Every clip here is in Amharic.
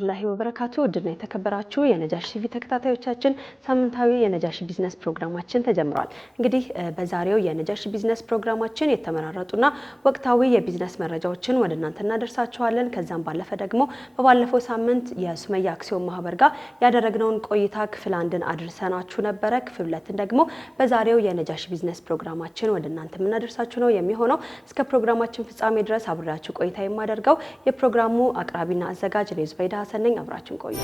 ወራህመቱላሂ ወበረካቱ ድና የተከበራችሁ የነጃሺ ቲቪ ተከታታዮቻችን ሳምንታዊ የነጃሺ ቢዝነስ ፕሮግራማችን ተጀምሯል። እንግዲህ በዛሬው የነጃሺ ቢዝነስ ፕሮግራማችን የተመራረጡና ወቅታዊ የቢዝነስ መረጃዎችን ወደ እናንተ እናደርሳችኋለን። ከዛም ባለፈ ደግሞ በባለፈው ሳምንት የሱመያ አክሲዮን ማህበር ጋር ያደረግነውን ቆይታ ክፍል 1ን አድርሰናችሁ ነበረ። ክፍል 2ን ደግሞ በዛሬው የነጃሺ ቢዝነስ ፕሮግራማችን ወደ እናንተ እናደርሳችሁ ነው የሚሆነው። እስከ ፕሮግራማችን ፍጻሜ ድረስ አብራችሁ ቆይታ የማደርገው የፕሮግራሙ አቅራቢና አዘጋጅ ዙበይዳ ሐሰን ነኝ። አብራችን ቆዩ።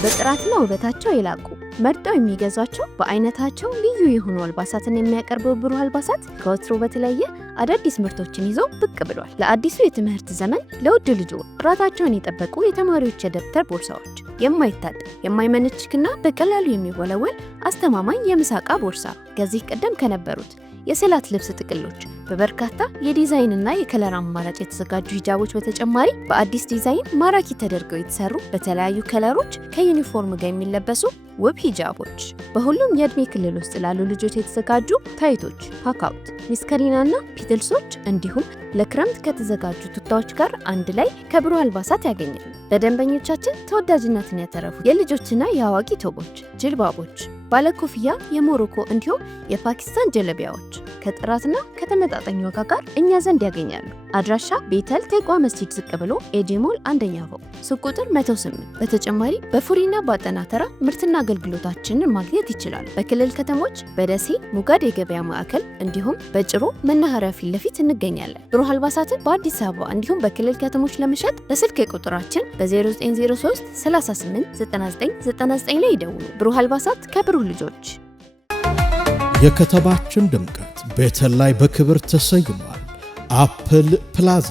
በጥራትና ውበታቸው የላቁ መርጠው የሚገዟቸው በአይነታቸው ልዩ የሆኑ አልባሳትን የሚያቀርበው ብሩህ አልባሳት ከወትሮ በተለየ አዳዲስ ምርቶችን ይዞ ብቅ ብሏል። ለአዲሱ የትምህርት ዘመን ለውድ ልጆ ጥራታቸውን የጠበቁ የተማሪዎች የደብተር ቦርሳዎች፣ የማይታጠብ የማይመነችክና በቀላሉ የሚወለወል አስተማማኝ የምሳቃ ቦርሳ ከዚህ ቀደም ከነበሩት የሰላት ልብስ ጥቅሎች በበርካታ የዲዛይንና የከለር አማራጭ የተዘጋጁ ሂጃቦች በተጨማሪ በአዲስ ዲዛይን ማራኪ ተደርገው የተሰሩ በተለያዩ ከለሮች ከዩኒፎርም ጋር የሚለበሱ ውብ ሂጃቦች፣ በሁሉም የእድሜ ክልል ውስጥ ላሉ ልጆች የተዘጋጁ ታይቶች፣ ፓካውት፣ ሚስከሪናና ፒትልሶች እንዲሁም ለክረምት ከተዘጋጁ ቱታዎች ጋር አንድ ላይ ከብሩህ አልባሳት ያገኛሉ። በደንበኞቻችን ተወዳጅነትን ያተረፉ የልጆችና የአዋቂ ቶቦች፣ ጅልባቦች፣ ባለኮፍያ የሞሮኮ እንዲሁም የፓኪስታን ጀለቢያዎች ከጥራትና ከተመጣጣኝ ዋጋ ጋር እኛ ዘንድ ያገኛሉ። አድራሻ ቤተል ቴቋ መስጂድ ዝቅ ብሎ ኤጂሞል አንደኛ ፎቅ ሱቅ ቁጥር 108። በተጨማሪ በፉሪና ባጠናተራ ምርትና አገልግሎታችንን ማግኘት ይችላሉ። በክልል ከተሞች በደሴ ሙጋድ የገበያ ማዕከል እንዲሁም በጭሮ መናኸሪያ ፊት ለፊት እንገኛለን። ብሩህ አልባሳትን በአዲስ አበባ እንዲሁም በክልል ከተሞች ለመሸጥ በስልክ ቁጥራችን በ0903 38 9999 ላይ ይደውሉ። ብሩህ አልባሳት ከብሩህ ልጆች። የከተማችን ድምቀት ቤተል ላይ በክብር ተሰይሟል። አፕል ፕላዛ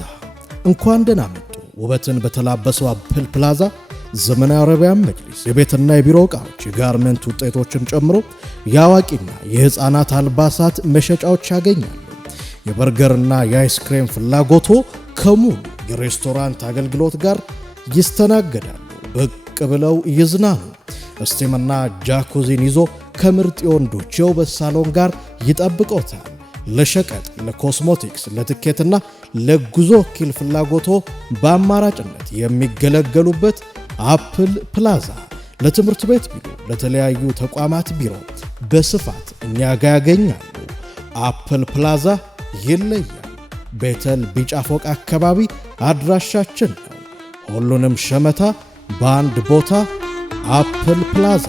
እንኳን ደህና መጡ። ውበትን በተላበሰው አፕል ፕላዛ ዘመናዊ አረቢያን መጅሊስ፣ የቤትና የቢሮ ዕቃዎች፣ የጋርመንት ውጤቶችን ጨምሮ የአዋቂና የህፃናት አልባሳት መሸጫዎች ያገኛሉ። የበርገርና የአይስክሬም ፍላጎቶ ከሙሉ የሬስቶራንት አገልግሎት ጋር ይስተናገዳሉ። ብቅ ብለው ይዝናኑ። እስቲምና ጃኩዚን ይዞ ከምርጥ የወንዶች የውበት ሳሎን ጋር ይጠብቆታል። ለሸቀጥ፣ ለኮስሞቲክስ፣ ለትኬትና ለጉዞ ወኪል ፍላጎቶ በአማራጭነት የሚገለገሉበት አፕል ፕላዛ ለትምህርት ቤት ቢሮ፣ ለተለያዩ ተቋማት ቢሮ በስፋት እኛ ጋር ያገኛሉ። አፕል ፕላዛ ይለያል። ቤተል ቢጫ ፎቅ አካባቢ አድራሻችን ነው። ሁሉንም ሸመታ በአንድ ቦታ አፕል ፕላዛ።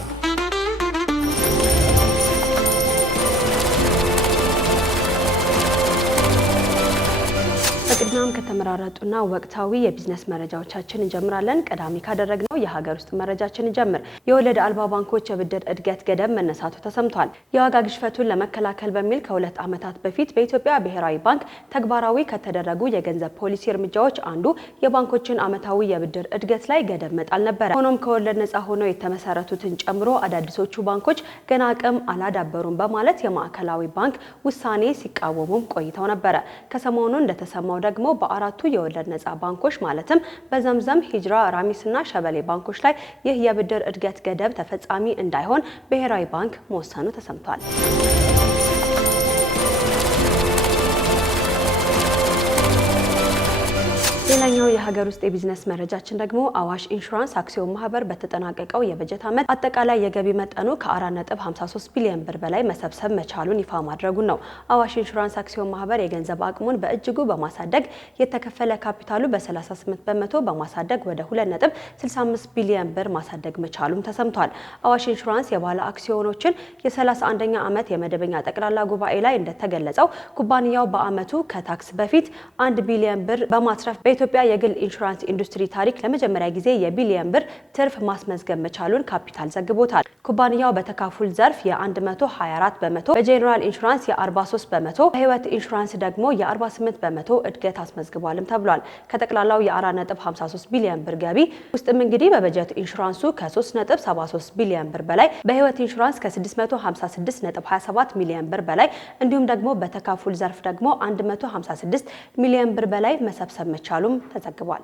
በቅድሚያም ከተመራረጡና ወቅታዊ የቢዝነስ መረጃዎቻችን እንጀምራለን። ቀዳሚ ካደረግነው የሀገር ውስጥ መረጃችን እንጀምር። የወለድ አልባ ባንኮች የብድር እድገት ገደብ መነሳቱ ተሰምቷል። የዋጋ ግሽፈቱን ለመከላከል በሚል ከ2 ዓመታት በፊት በኢትዮጵያ ብሔራዊ ባንክ ተግባራዊ ከተደረጉ የገንዘብ ፖሊሲ እርምጃዎች አንዱ የባንኮችን ዓመታዊ የብድር እድገት ላይ ገደብ መጣል ነበር። ሆኖም ከወለድ ነፃ ሆነው የተመሰረቱትን ጨምሮ አዳዲሶቹ ባንኮች ገና አቅም አላዳበሩም በማለት የማዕከላዊ ባንክ ውሳኔ ሲቃወሙም ቆይተው ነበር። ከሰሞኑ እንደተሰማው ደግሞ በአራቱ የወለድ ነፃ ባንኮች ማለትም በዘምዘም፣ ሂጅራ፣ ራሚስና ሸበሌ ባንኮች ላይ ይህ የብድር እድገት ገደብ ተፈጻሚ እንዳይሆን ብሔራዊ ባንክ መወሰኑ ተሰምቷል። ሌላኛው የሀገር ውስጥ የቢዝነስ መረጃችን ደግሞ አዋሽ ኢንሹራንስ አክሲዮን ማህበር በተጠናቀቀው የበጀት ዓመት አጠቃላይ የገቢ መጠኑ ከ4.53 ቢሊዮን ብር በላይ መሰብሰብ መቻሉን ይፋ ማድረጉን ነው። አዋሽ ኢንሹራንስ አክሲዮን ማህበር የገንዘብ አቅሙን በእጅጉ በማሳደግ የተከፈለ ካፒታሉ በ38 በመቶ በማሳደግ ወደ 2.65 ቢሊዮን ብር ማሳደግ መቻሉም ተሰምቷል። አዋሽ ኢንሹራንስ የባለ አክሲዮኖችን የ31ኛ ዓመት የመደበኛ ጠቅላላ ጉባኤ ላይ እንደተገለጸው ኩባንያው በአመቱ ከታክስ በፊት 1 ቢሊዮን ብር በማትረፍ በኢትዮጵያ የግል ኢንሹራንስ ኢንዱስትሪ ታሪክ ለመጀመሪያ ጊዜ የቢሊዮን ብር ትርፍ ማስመዝገብ መቻሉን ካፒታል ዘግቦታል። ኩባንያው በተካፉል ዘርፍ የ124 በመቶ፣ በጄኔራል ኢንሹራንስ የ43 በመቶ፣ በህይወት ኢንሹራንስ ደግሞ የ48 በመቶ እድገት አስመዝግቧልም ተብሏል። ከጠቅላላው የ4.53 ቢሊዮን ብር ገቢ ውስጥም እንግዲህ በበጀት ኢንሹራንሱ ከ3.73 ቢሊዮን ብር በላይ፣ በህይወት ኢንሹራንስ ከ656.27 ሚሊዮን ብር በላይ እንዲሁም ደግሞ በተካፉል ዘርፍ ደግሞ 156 ሚሊዮን ብር በላይ መሰብሰብ መቻሉ ተዘግቧል።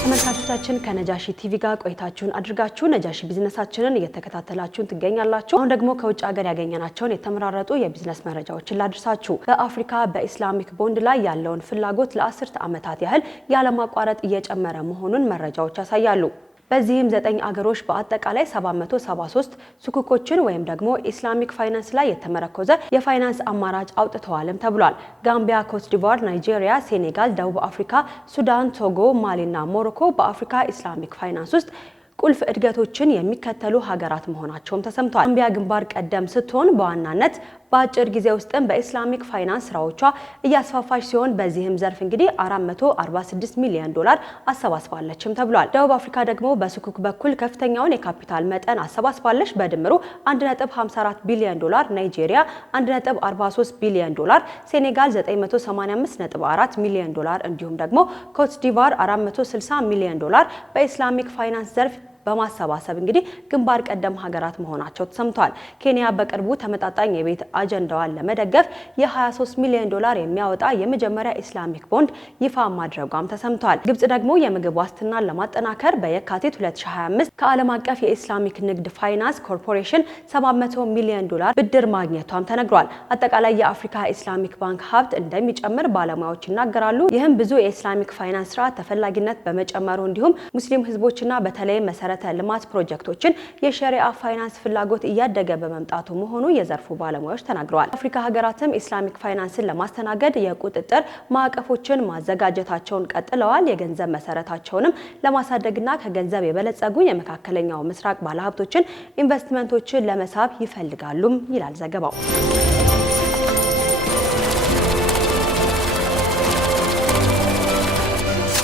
ተመልካቾች ተመልካቾቻችን ከነጃሺ ቲቪ ጋር ቆይታችሁን አድርጋችሁ ነጃሺ ቢዝነሳችንን እየተከታተላችሁን ትገኛላችሁ። አሁን ደግሞ ከውጭ ሀገር ያገኘናቸውን የተመራረጡ የቢዝነስ መረጃዎችን ላድርሳችሁ። በአፍሪካ በኢስላሚክ ቦንድ ላይ ያለውን ፍላጎት ለ10 ዓመታት ያህል ያለማቋረጥ እየጨመረ መሆኑን መረጃዎች ያሳያሉ። በዚህም 9 አገሮች በአጠቃላይ 773 ሱኩኮችን ወይም ደግሞ ኢስላሚክ ፋይናንስ ላይ የተመረኮዘ የፋይናንስ አማራጭ አውጥተዋልም ተብሏል። ጋምቢያ፣ ኮት ዲቫር፣ ናይጄሪያ፣ ሴኔጋል፣ ደቡብ አፍሪካ፣ ሱዳን፣ ቶጎ፣ ማሊና ሞሮኮ በአፍሪካ ኢስላሚክ ፋይናንስ ውስጥ ቁልፍ እድገቶችን የሚከተሉ ሀገራት መሆናቸውም ተሰምቷል። ጋምቢያ ግንባር ቀደም ስትሆን በዋናነት በአጭር ጊዜ ውስጥም በኢስላሚክ ፋይናንስ ስራዎቿ እያስፋፋች ሲሆን በዚህም ዘርፍ እንግዲህ 446 ሚሊዮን ዶላር አሰባስባለችም ተብሏል። ደቡብ አፍሪካ ደግሞ በሱኩክ በኩል ከፍተኛውን የካፒታል መጠን አሰባስባለች። በድምሩ 1.54 ቢሊዮን ዶላር፣ ናይጄሪያ 1.43 ቢሊዮን ዶላር፣ ሴኔጋል 985.4 ሚሊዮን ዶላር እንዲሁም ደግሞ ኮት ዲቫር 460 ሚሊዮን ዶላር በኢስላሚክ ፋይናንስ ዘርፍ በማሰባሰብ እንግዲህ ግንባር ቀደም ሀገራት መሆናቸው ተሰምቷል። ኬንያ በቅርቡ ተመጣጣኝ የቤት አጀንዳዋን ለመደገፍ የ23 ሚሊዮን ዶላር የሚያወጣ የመጀመሪያ ኢስላሚክ ቦንድ ይፋ ማድረጓም ተሰምቷል። ግብጽ ደግሞ የምግብ ዋስትናን ለማጠናከር በየካቲት 2025 ከዓለም አቀፍ የኢስላሚክ ንግድ ፋይናንስ ኮርፖሬሽን 700 ሚሊዮን ዶላር ብድር ማግኘቷም ተነግሯል። አጠቃላይ የአፍሪካ ኢስላሚክ ባንክ ሀብት እንደሚጨምር ባለሙያዎች ይናገራሉ። ይህም ብዙ የኢስላሚክ ፋይናንስ ስርዓት ተፈላጊነት በመጨመሩ እንዲሁም ሙስሊም ህዝቦችና በተለይ መሰረተ ልማት ፕሮጀክቶችን የሸሪዓ ፋይናንስ ፍላጎት እያደገ በመምጣቱ መሆኑ የዘርፉ ባለሙያዎች ተናግረዋል። አፍሪካ ሀገራትም ኢስላሚክ ፋይናንስን ለማስተናገድ የቁጥጥር ማዕቀፎችን ማዘጋጀታቸውን ቀጥለዋል። የገንዘብ መሰረታቸውንም ለማሳደግና ከገንዘብ የበለጸጉ የመካከለኛው ምስራቅ ባለሀብቶችን ኢንቨስትመንቶችን ለመሳብ ይፈልጋሉም ይላል ዘገባው።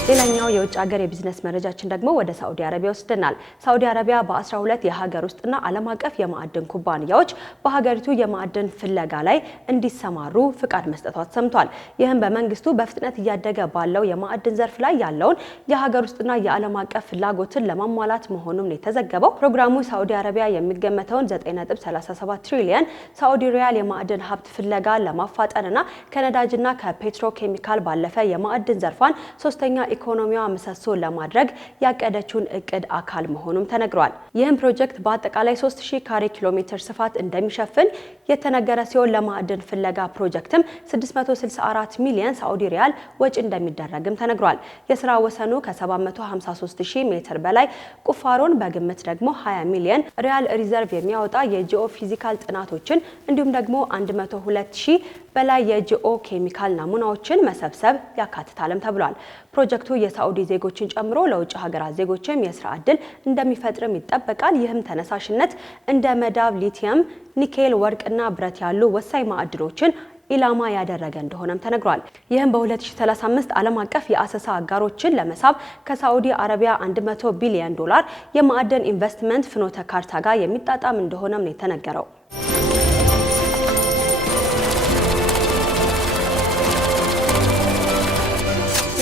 ሌላኛው የውጭ ሀገር የቢዝነስ መረጃችን ደግሞ ወደ ሳዑዲ አረቢያ ወስደናል። ሳዑዲ አረቢያ በ12 የሀገር ውስጥና ዓለም አቀፍ የማዕድን ኩባንያዎች በሀገሪቱ የማዕድን ፍለጋ ላይ እንዲሰማሩ ፍቃድ መስጠቷ ተሰምቷል። ይህም በመንግስቱ በፍጥነት እያደገ ባለው የማዕድን ዘርፍ ላይ ያለውን የሀገር ውስጥና የዓለም አቀፍ ፍላጎትን ለማሟላት መሆኑም ነው የተዘገበው። ፕሮግራሙ ሳዑዲ አረቢያ የሚገመተውን 9.37 ትሪሊየን ሳዑዲ ሪያል የማዕድን ሀብት ፍለጋ ለማፋጠንና ከነዳጅና ከፔትሮ ኬሚካል ባለፈ የማዕድን ዘርፏን ሶስተኛ ኢኮኖሚዋ ምሰሶ ለማድረግ ያቀደችውን እቅድ አካል መሆኑም ተነግሯል። ይህም ፕሮጀክት በአጠቃላይ 3000 ካሬ ኪሎ ሜትር ስፋት እንደሚሸፍን የተነገረ ሲሆን ለማዕድን ፍለጋ ፕሮጀክትም 664 ሚሊዮን ሳዑዲ ሪያል ወጪ እንደሚደረግም ተነግሯል። የስራ ወሰኑ ከ753000 ሜትር በላይ ቁፋሮን በግምት ደግሞ 20 ሚሊዮን ሪያል ሪዘርቭ የሚያወጣ የጂኦ ፊዚካል ጥናቶችን እንዲሁም ደግሞ 102000 በላይ የጂኦ ኬሚካል ናሙናዎችን መሰብሰብ ያካትታልም ተብሏል። ፕሮጀክቱ የሳዑዲ ዜጎችን ጨምሮ ለውጭ ሀገራት ዜጎችም የስራ ዕድል እንደሚፈጥርም ይጠበቃል። ይህም ተነሳሽነት እንደ መዳብ፣ ሊቲየም፣ ኒኬል፣ ወርቅና ብረት ያሉ ወሳኝ ማዕድኖችን ኢላማ ያደረገ እንደሆነም ተነግሯል። ይህም በ2035 ዓለም አቀፍ የአሰሳ አጋሮችን ለመሳብ ከሳዑዲ አረቢያ 100 ቢሊዮን ዶላር የማዕድን ኢንቨስትመንት ፍኖተ ካርታ ጋር የሚጣጣም እንደሆነም ነው የተነገረው።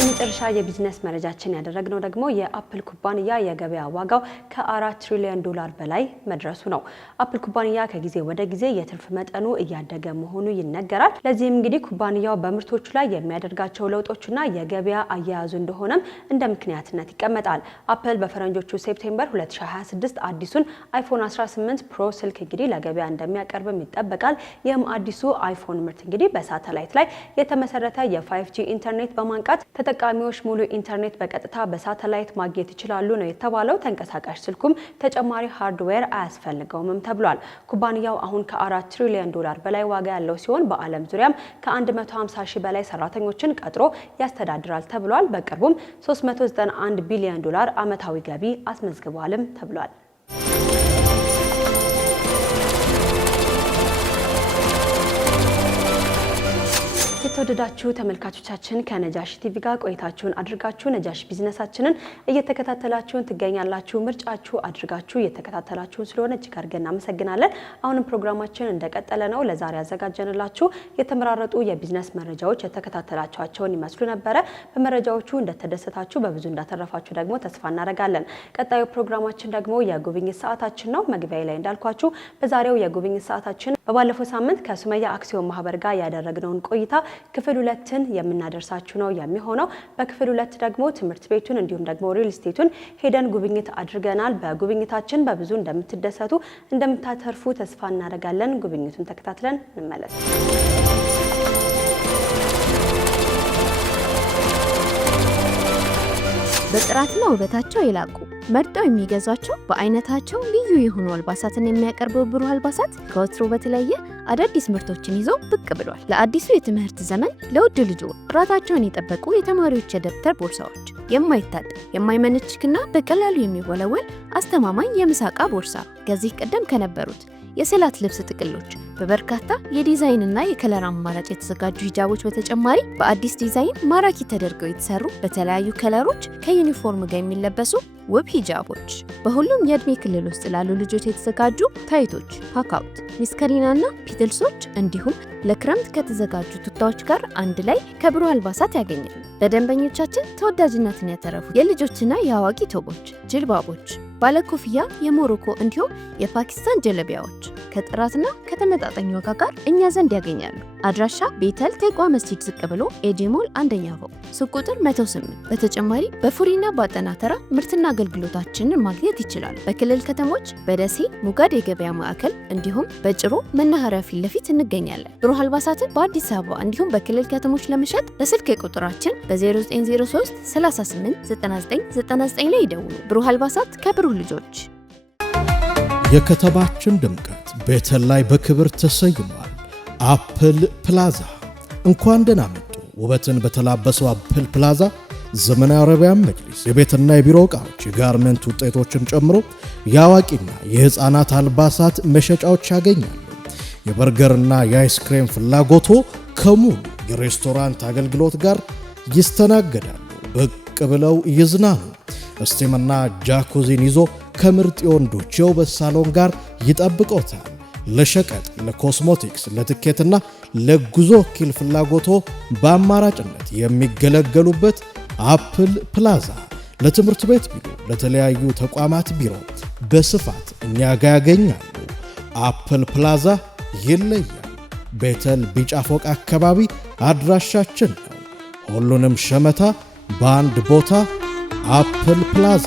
የመጨረሻ የቢዝነስ መረጃችን ያደረግነው ደግሞ የአፕል ኩባንያ የገበያ ዋጋው ከ4 ትሪሊዮን ዶላር በላይ መድረሱ ነው። አፕል ኩባንያ ከጊዜ ወደ ጊዜ የትርፍ መጠኑ እያደገ መሆኑ ይነገራል። ለዚህም እንግዲህ ኩባንያው በምርቶቹ ላይ የሚያደርጋቸው ለውጦችና የገበያ አያያዙ እንደሆነም እንደ ምክንያትነት ይቀመጣል። አፕል በፈረንጆቹ ሴፕቴምበር 2026 አዲሱን አይፎን 18 ፕሮ ስልክ እንግዲህ ለገበያ እንደሚያቀርብም ይጠበቃል። ይህም አዲሱ አይፎን ምርት እንግዲህ በሳተላይት ላይ የተመሰረተ የ5G ኢንተርኔት በማንቃት ተጠቃሚዎች ሙሉ ኢንተርኔት በቀጥታ በሳተላይት ማግኘት ይችላሉ ነው የተባለው። ተንቀሳቃሽ ስልኩም ተጨማሪ ሃርድዌር አያስፈልገውም ተብሏል። ኩባንያው አሁን ከ4 ትሪሊዮን ዶላር በላይ ዋጋ ያለው ሲሆን በዓለም ዙሪያም ከ150 ሺህ በላይ ሰራተኞችን ቀጥሮ ያስተዳድራል ተብሏል። በቅርቡም 391 ቢሊዮን ዶላር ዓመታዊ ገቢ አስመዝግቧልም ተብሏል። የተወደዳችሁ ተመልካቾቻችን ከነጃሺ ቲቪ ጋር ቆይታችሁን አድርጋችሁ ነጃሺ ቢዝነሳችንን እየተከታተላችሁን ትገኛላችሁ። ምርጫችሁ አድርጋችሁ እየተከታተላችሁን ስለሆነ እጅግ አድርገን እናመሰግናለን። አሁንም ፕሮግራማችን እንደቀጠለ ነው። ለዛሬ ያዘጋጀንላችሁ የተመራረጡ የቢዝነስ መረጃዎች የተከታተላችኋቸውን ይመስሉ ነበረ። በመረጃዎቹ እንደተደሰታችሁ በብዙ እንዳተረፋችሁ ደግሞ ተስፋ እናደርጋለን። ቀጣዩ ፕሮግራማችን ደግሞ የጉብኝት ሰዓታችን ነው። መግቢያ ላይ እንዳልኳችሁ በዛሬው የጉብኝት ሰዓታችን በባለፈው ሳምንት ከሱመያ አክሲዮን ማህበር ጋር ያደረግነውን ቆይታ ክፍል 2ን የምናደርሳችሁ ነው የሚሆነው። በክፍል 2 ደግሞ ትምህርት ቤቱን እንዲሁም ደግሞ ሪል ስቴቱን ሄደን ጉብኝት አድርገናል። በጉብኝታችን በብዙ እንደምትደሰቱ እንደምታተርፉ ተስፋ እናደርጋለን። ጉብኝቱን ተከታትለን እንመለስ። በጥራትና ውበታቸው የላቁ መርጠው የሚገዟቸው በአይነታቸው ልዩ የሆኑ አልባሳትን የሚያቀርበው ብሩህ አልባሳት ከወትሮ በተለየ አዳዲስ ምርቶችን ይዞ ብቅ ብሏል። ለአዲሱ የትምህርት ዘመን ለውድ ልጆ ጥራታቸውን የጠበቁ የተማሪዎች የደብተር ቦርሳዎች፣ የማይታጠብ የማይመነችክና በቀላሉ የሚወለወል አስተማማኝ የምሳቃ ቦርሳ ከዚህ ቀደም ከነበሩት የሰላት ልብስ ጥቅሎች በበርካታ የዲዛይንና የከለር አማራጭ የተዘጋጁ ሂጃቦች በተጨማሪ በአዲስ ዲዛይን ማራኪ ተደርገው የተሰሩ በተለያዩ ከለሮች ከዩኒፎርም ጋር የሚለበሱ ውብ ሂጃቦች፣ በሁሉም የእድሜ ክልል ውስጥ ላሉ ልጆች የተዘጋጁ ታይቶች፣ ፓካውት፣ ሚስከሪናና ፒትልሶች እንዲሁም ለክረምት ከተዘጋጁ ቱታዎች ጋር አንድ ላይ ከብሩህ አልባሳት ያገኛል። በደንበኞቻችን ተወዳጅነትን ያተረፉ የልጆችና የአዋቂ ቶቦች፣ ጅልባቦች፣ ባለኮፍያ የሞሮኮ እንዲሁም የፓኪስታን ጀለቢያዎች ከጥራትና ከተመጣጣኝ ዋጋ ጋር እኛ ዘንድ ያገኛሉ። አድራሻ ቤተል ቴቋ መስጂድ ዝቅ ብሎ ኤዲሞል አንደኛ ፎቅ ሱቅ ቁጥር 108። በተጨማሪ በፉሪና በአጠናተራ ምርትና አገልግሎታችንን ማግኘት ይችላሉ። በክልል ከተሞች በደሴ ሙጋድ የገበያ ማዕከል እንዲሁም በጭሮ መናኸሪያ ፊት ለፊት እንገኛለን። ብሩህ አልባሳትን በአዲስ አበባ እንዲሁም በክልል ከተሞች ለመሸጥ በስልክ ቁጥራችን በ0903 38 9999 ላይ ይደውሉ። ብሩህ አልባሳት ከብሩህ ልጆች። የከተማችን ድምቀት ቤተል ላይ በክብር ተሰይሟል። አፕል ፕላዛ እንኳን ደህና መጡ። ውበትን በተላበሰው አፕል ፕላዛ ዘመናዊ አረቢያን መጅሊስ፣ የቤትና የቢሮ ዕቃዎች፣ የጋርመንት ውጤቶችን ጨምሮ የአዋቂና የሕፃናት አልባሳት መሸጫዎች ያገኛሉ። የበርገርና የአይስክሬም ፍላጎቶ ከሙሉ የሬስቶራንት አገልግሎት ጋር ይስተናገዳሉ። ብቅ ብለው ይዝናኑ። እስቲምና ጃኩዚን ይዞ ከምርጥ የወንዶች የውበት ሳሎን ጋር ይጠብቆታል። ለሸቀጥ፣ ለኮስሞቲክስ፣ ለትኬትና ለጉዞ ወኪል ፍላጎቶ በአማራጭነት የሚገለገሉበት አፕል ፕላዛ ለትምህርት ቤት ቢሮ፣ ለተለያዩ ተቋማት ቢሮ በስፋት እኛ ጋር ያገኛሉ። አፕል ፕላዛ ይለያል። ቤተል ቢጫ ፎቅ አካባቢ አድራሻችን ነው። ሁሉንም ሸመታ በአንድ ቦታ አፕል ፕላዛ።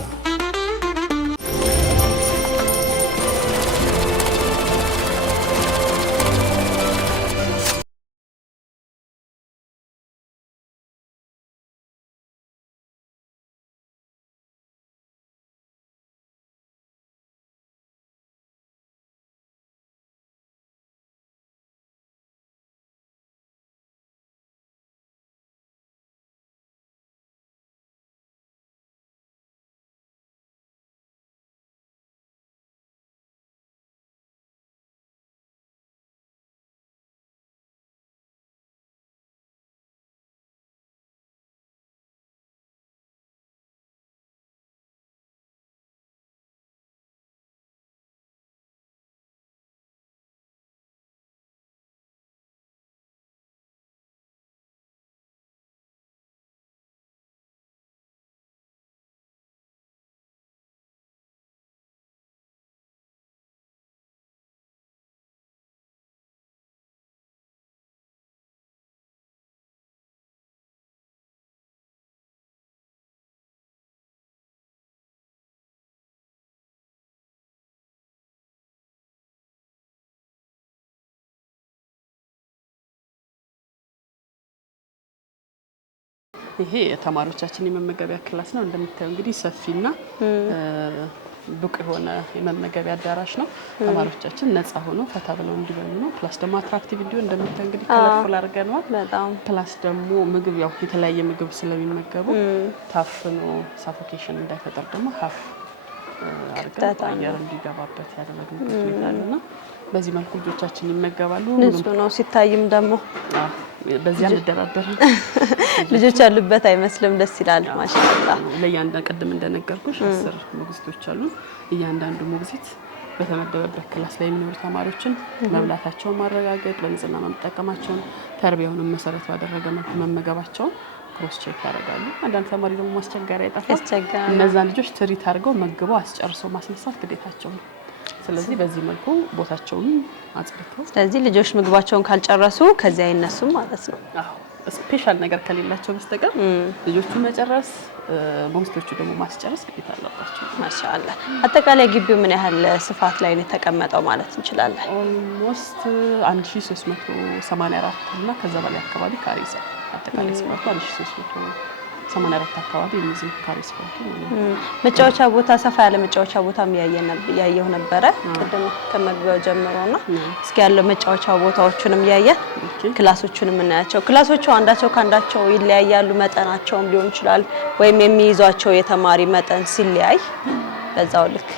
ይሄ የተማሪዎቻችን የመመገቢያ ክላስ ነው። እንደምታዩ እንግዲህ ሰፊና ብቁ የሆነ የመመገቢያ አዳራሽ ነው። ተማሪዎቻችን ነፃ ሆነው ፈታ ብለው እንዲበሉ ነው። ፕላስ ደግሞ አትራክቲቭ እንዲሆን እንደምታዩ እንግዲህ ከለርፉል አድርገነዋል። በጣም ፕላስ ደግሞ ምግብ ያው የተለያየ ምግብ ስለሚመገቡ ታፍኖ ሳፎኬሽን እንዳይፈጠር ደግሞ ሀፍ አድርገን አየር እንዲገባበት ያደረግንበት ሁኔታ አለና በዚህ መልኩ ልጆቻችን ይመገባሉ። ንጹህ ነው ሲታይም ደግሞ በዚያ እንደባበር ልጆች ያሉበት አይመስልም። ደስ ይላል። ማሻአላ ለያንዳንዱ ቀደም እንደነገርኩሽ 10 ሞግዚቶች አሉ። እያንዳንዱ ሞግዚት በተመደበበት ክላስ ላይ የሚኖሩ ተማሪዎችን መብላታቸውን ማረጋገጥ፣ በንጽህና መጠቀማቸውን፣ ተርቢያውን መሰረት ባደረገ መልኩ መመገባቸውን ክሮስ ቼክ ያደርጋሉ። አንዳንድ ተማሪ ደግሞ ማስቸጋሪ አይጣፋም። እነዛ ልጆች ትሪት አድርገው መግበው አስጨርሰው ማስነሳት ግዴታቸው ነው። ስለዚህ በዚህ መልኩ ቦታቸውን አጽድተው፣ ስለዚህ ልጆች ምግባቸውን ካልጨረሱ ከዚያ አይነሱም ማለት ነው። ስፔሻል ነገር ከሌላቸው በስተቀር ልጆቹ መጨረስ ሞንስቶቹ ደግሞ ማስጨረስ ግዴታ አለባቸው። ማሻአላ አጠቃላይ ግቢው ምን ያህል ስፋት ላይ ነው የተቀመጠው ማለት እንችላለን? ኦልሞስት 1384 እና ከዛ በላይ አካባቢ ካሬ ይዛል። አጠቃላይ ስፋቱ 1384 አካባቢ የሚይዝ ካሬ ስፋቱ። መጫወቻ ቦታ ሰፋ ያለ መጫወቻ ቦታም ያየው ነበረ ቅድም ከመግቢያው ጀምሮና እስኪ ያለው መጫወቻ ቦታዎቹንም ያየን ክላሶቹንም እናያቸው። ክላሶቹ አንዳቸው ካንዳቸው ይለያያሉ፣ መጠናቸውም ሊሆን ይችላል ወይም የሚይዟቸው የተማሪ መጠን ሲለያይ በዛው ልክ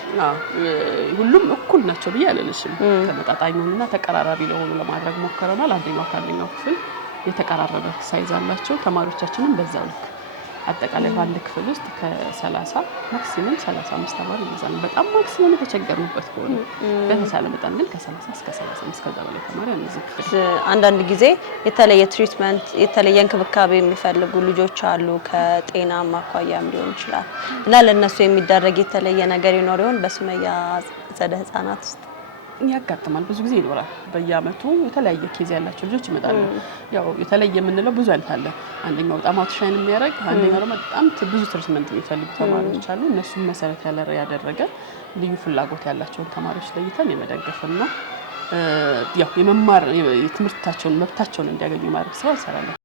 ሁሉም እኩል ናቸው ብዬ አልልሽም። ተመጣጣኙና ተቀራራቢ ለሆኑ ለማድረግ ሞከረናል። አንደኛው ከአንደኛው ክፍል የተቀራረበ ሳይዝ አላቸው። ተማሪዎቻችንም በዛው ልክ አጠቃላይ በአንድ ክፍል ውስጥ ከ30 ማክሲመም 35 ተማሪ ይይዛል። በጣም ማክሲመም የተቸገርንበት ከሆነ በተቻለ መጠን ግን ከ30 እስከ 35 ከዛ በላይ ተማሪ አንይዝም። አንዳንድ ጊዜ የተለየ ትሪትመንት የተለየ እንክብካቤ የሚፈልጉ ልጆች አሉ፣ ከጤና ማኳያም ሊሆን ይችላል እና ለነሱ የሚደረግ የተለየ ነገር ይኖር ይሆን? በሱመያ አጸደ ህፃናት ውስጥ ያጋጥማል፣ ብዙ ጊዜ ይኖራል። በየአመቱ የተለያየ ኬዝ ያላቸው ልጆች ይመጣሉ። ያው የተለየ የምንለው ብዙ አይነት አለ። አንደኛው በጣም አውትሻይን የሚያደርግ፣ አንደኛው ደግሞ በጣም ብዙ ትሪትመንት የሚፈልጉ ተማሪዎች አሉ። እነሱም መሰረት ያደረገ ልዩ ፍላጎት ያላቸውን ተማሪዎች ለይተን የመደገፍና ያው የመማር የትምህርታቸውን መብታቸውን እንዲያገኙ ማድረግ ስራ እንሰራለን።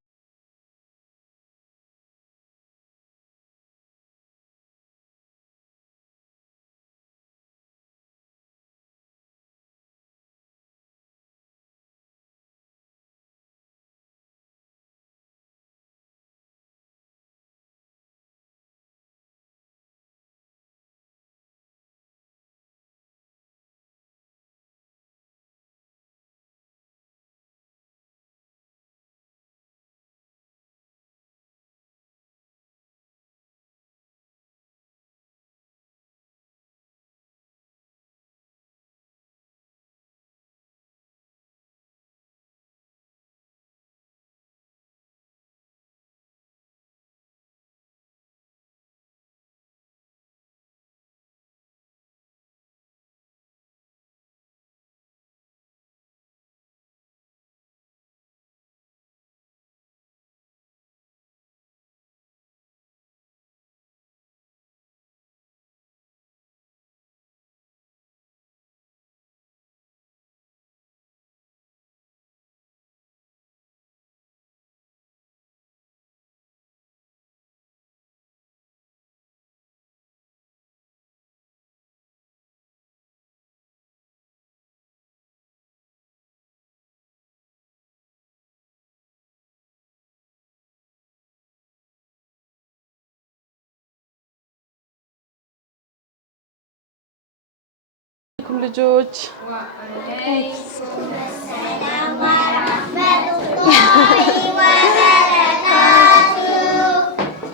ልጆች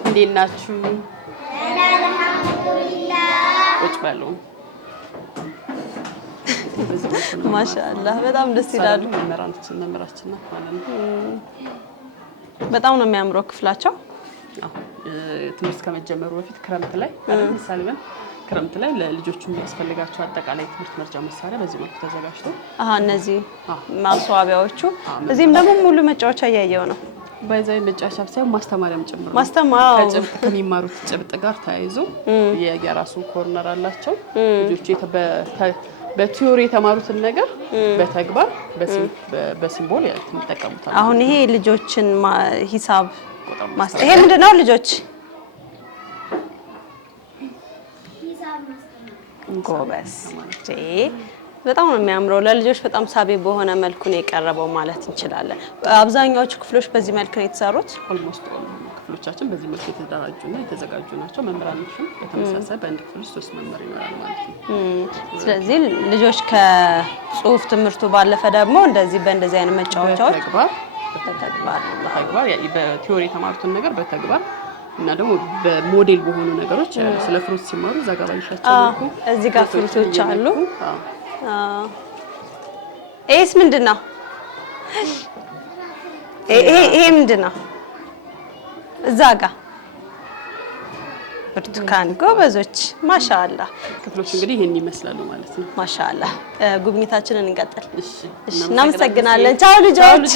እንዴት ናችሁ? ቁጭ በሉ። ማሻአላህ በጣም ደስ ይላሉ። መምህራችን ማለት ነው። በጣም ነው የሚያምረው ክፍላቸው። ትምህርት ከመጀመሩ በፊት ክረምት ላይ ለምሳሌ ክረምት ላይ ለልጆቹ የሚያስፈልጋቸው አጠቃላይ ትምህርት መርጃ መሳሪያ በዚህ መልኩ ተዘጋጅቶ እነዚህ ማስዋቢያዎቹ እዚህም ደግሞ ሙሉ መጫወቻ እያየው ነው። ባይዛይ መጫወቻ ሳይሆን ማስተማሪያም ጭምር ነው። ማስተማሪያው ከጭብጥ ከሚማሩት ጭብጥ ጋር ተያይዞ የራሱ ኮርነር አላቸው። ልጆቹ በቲዮሪ የተማሩትን ነገር በተግባር በሲምቦል ይጠቀሙታል። አሁን ይሄ ልጆችን ሂሳብ ይሄ ምንድነው ልጆች ጎበስ በጣም ነው የሚያምረው። ለልጆች በጣም ሳቢ በሆነ መልኩ ነው የቀረበው ማለት እንችላለን። አብዛኛዎቹ ክፍሎች በዚህ መልኩ ነው የተሰሩት። ኦልሞስት ክፍሎቻችን በዚህ መልኩ የተደራጁና የተዘጋጁ ናቸው። መምህራኖችም በተመሳሳይ በአንድ ክፍል ውስጥ 3 መምህር ይኖራል ማለት ነው። ስለዚህ ልጆች ከጽሁፍ ትምህርቱ ባለፈ ደግሞ እንደዚህ በእንደዚህ አይነት መጫወቻዎች በተግባር በቲዮሪ የተማሩትን ነገር በተግባር እና ደግሞ በሞዴል በሆኑ ነገሮች ስለ ፍሩት ሲማሩ እዛ ጋር ባይሻቸው እዚህ ጋር ፍሩቶች አሉ። ኤስ ምንድነው? ይሄ ምንድነው? እዛ ጋር ብርቱካን። ጎበዞች ማሻአላ። ክፍሎች እንግዲህ ይሄን ይመስላሉ ማለት ነው። ማሻአላ። ጉብኝታችንን እንቀጥል። እሺ፣ እናመሰግናለን። ቻው ልጆች።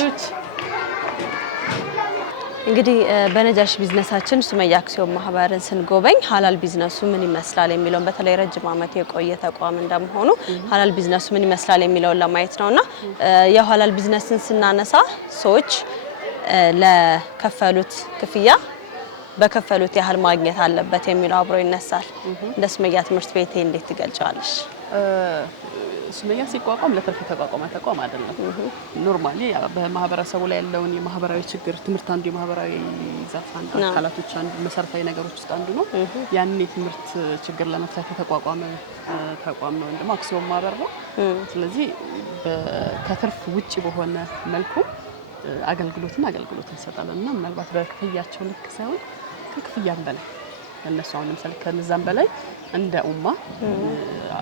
እንግዲህ በነጃሺ ቢዝነሳችን ሱመያ አክሲዮን ማህበርን ስንጎበኝ ሀላል ቢዝነሱ ምን ይመስላል የሚለውን በተለይ ረጅም ዓመት የቆየ ተቋም እንደመሆኑ ሀላል ቢዝነሱ ምን ይመስላል የሚለውን ለማየት ነውና የሀላል ቢዝነስን ስናነሳ ሰዎች ለከፈሉት ክፍያ በከፈሉት ያህል ማግኘት አለበት የሚለው አብሮ ይነሳል። እንደ ሱመያ ትምህርት ቤት እንዴት ትገልጫለሽ? ሱመያ ሲቋቋም ለትርፍ የተቋቋመ ተቋም አይደለም። ኖርማሊ በማህበረሰቡ ላይ ያለውን የማህበራዊ ችግር ትምህርት አንዱ የማህበራዊ ዘርፍ አንዱ አካላቶች አንዱ መሰረታዊ ነገሮች ውስጥ አንዱ ነው። ያንን የትምህርት ችግር ለመፍታት የተቋቋመ ተቋም ነው እንደማ አክሲዮን ማህበር ነው። ስለዚህ ከትርፍ ውጪ በሆነ መልኩ አገልግሎትን እንሰጣለን እና ምናልባት በክፍያቸው ልክ ሳይሆን ከክፍያም በላይ እነሱ አሁን ለምሳሌ ከነዛም በላይ እንደ ኡማ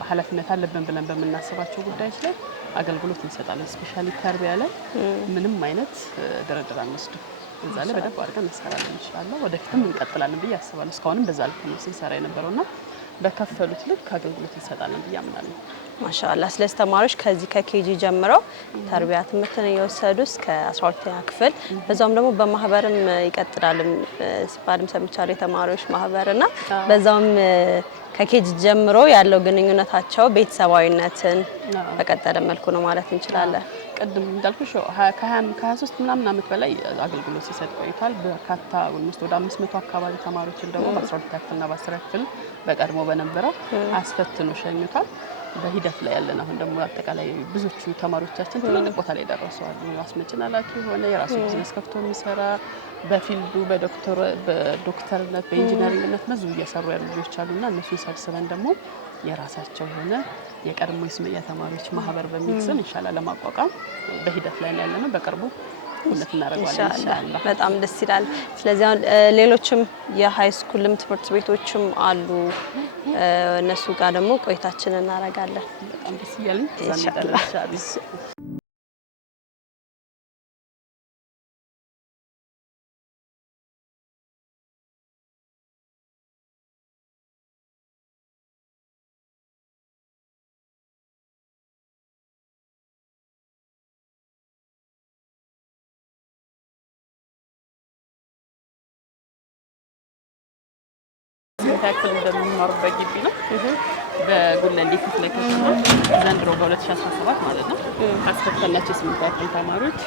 ኃላፊነት አለብን ብለን በመናስባቸው ጉዳዮች ላይ አገልግሎት እንሰጣለን። ስፔሻሊ ተርቢያ ላይ ምንም አይነት ድርድር አንወስድም። እዛ ላይ በደንብ አድርገን እንሰራለን። ኢንሻአላህ ወደፊትም እንቀጥላለን ብዬ አስባለሁ። እስካሁንም በዛ ልክ ነው ስንሰራ የነበረውና በከፈሉት ልክ አገልግሎት እንሰጣለን ብዬ አምናለሁ። ማሻአላህ። ስለዚህ ተማሪዎች ከዚህ ከኬጂ ጀምረው ተርቢያ ትምህርትን እየወሰዱ እስከ 12ኛ ክፍል በዛውም ደግሞ በማህበርም ይቀጥላሉ ሲባልም ሰምቻለሁ የተማሪዎች ማህበርና በዛውም ከኬጂ ጀምሮ ያለው ግንኙነታቸው ቤተሰባዊነትን በቀጠለ መልኩ ነው ማለት እንችላለን። ቀደም እንዳልኩሽ ከ23 ምናምን ዓመት በላይ አገልግሎት ሲሰጥ ቆይቷል። በርካታ ወደ 500 አካባቢ ተማሪዎችን ደግሞ በ12ኛ ክፍልና በ10ኛ ክፍል በቀድሞ በነበረው አስፈትኖ ሸኝቷል። በሂደት ላይ ያለን አሁን ደግሞ አጠቃላይ ብዙዎቹ ተማሪዎቻችን ትልልቅ ቦታ ላይ ደረሰዋል። አስመጭና ላኪ ሆነ የራሱ ቢዝነስ ከፍቶ የሚሰራ በፊልዱ በዶክተርነት በኢንጂነሪንግነት ብዙ እየሰሩ ያሉ ልጆች አሉና እነሱን ሰብስበን ደግሞ የራሳቸው ሆነ የቀድሞ የሱመያ ተማሪዎች ማህበር በሚል ስም ኢንሻአላህ ለማቋቋም በሂደት ላይ ያለነው በቅርቡ ሁለት እናደርጋለን ኢንሻአላህ። በጣም ደስ ይላል። ስለዚህ አሁን ሌሎችም የሃይ ስኩልም ትምህርት ቤቶችም አሉ። እነሱ ጋር ደግሞ ቆይታችንን እናደርጋለን። በጣም ደስ ይላል ኢንሻአላህ። ታክል እንደምንማርበት ግቢ ነው። በጉለሌ ክፍለ ከተማ ዘንድሮ በ2017 ማለት ነው አስፈተናቸው 8 ያክል ተማሪዎች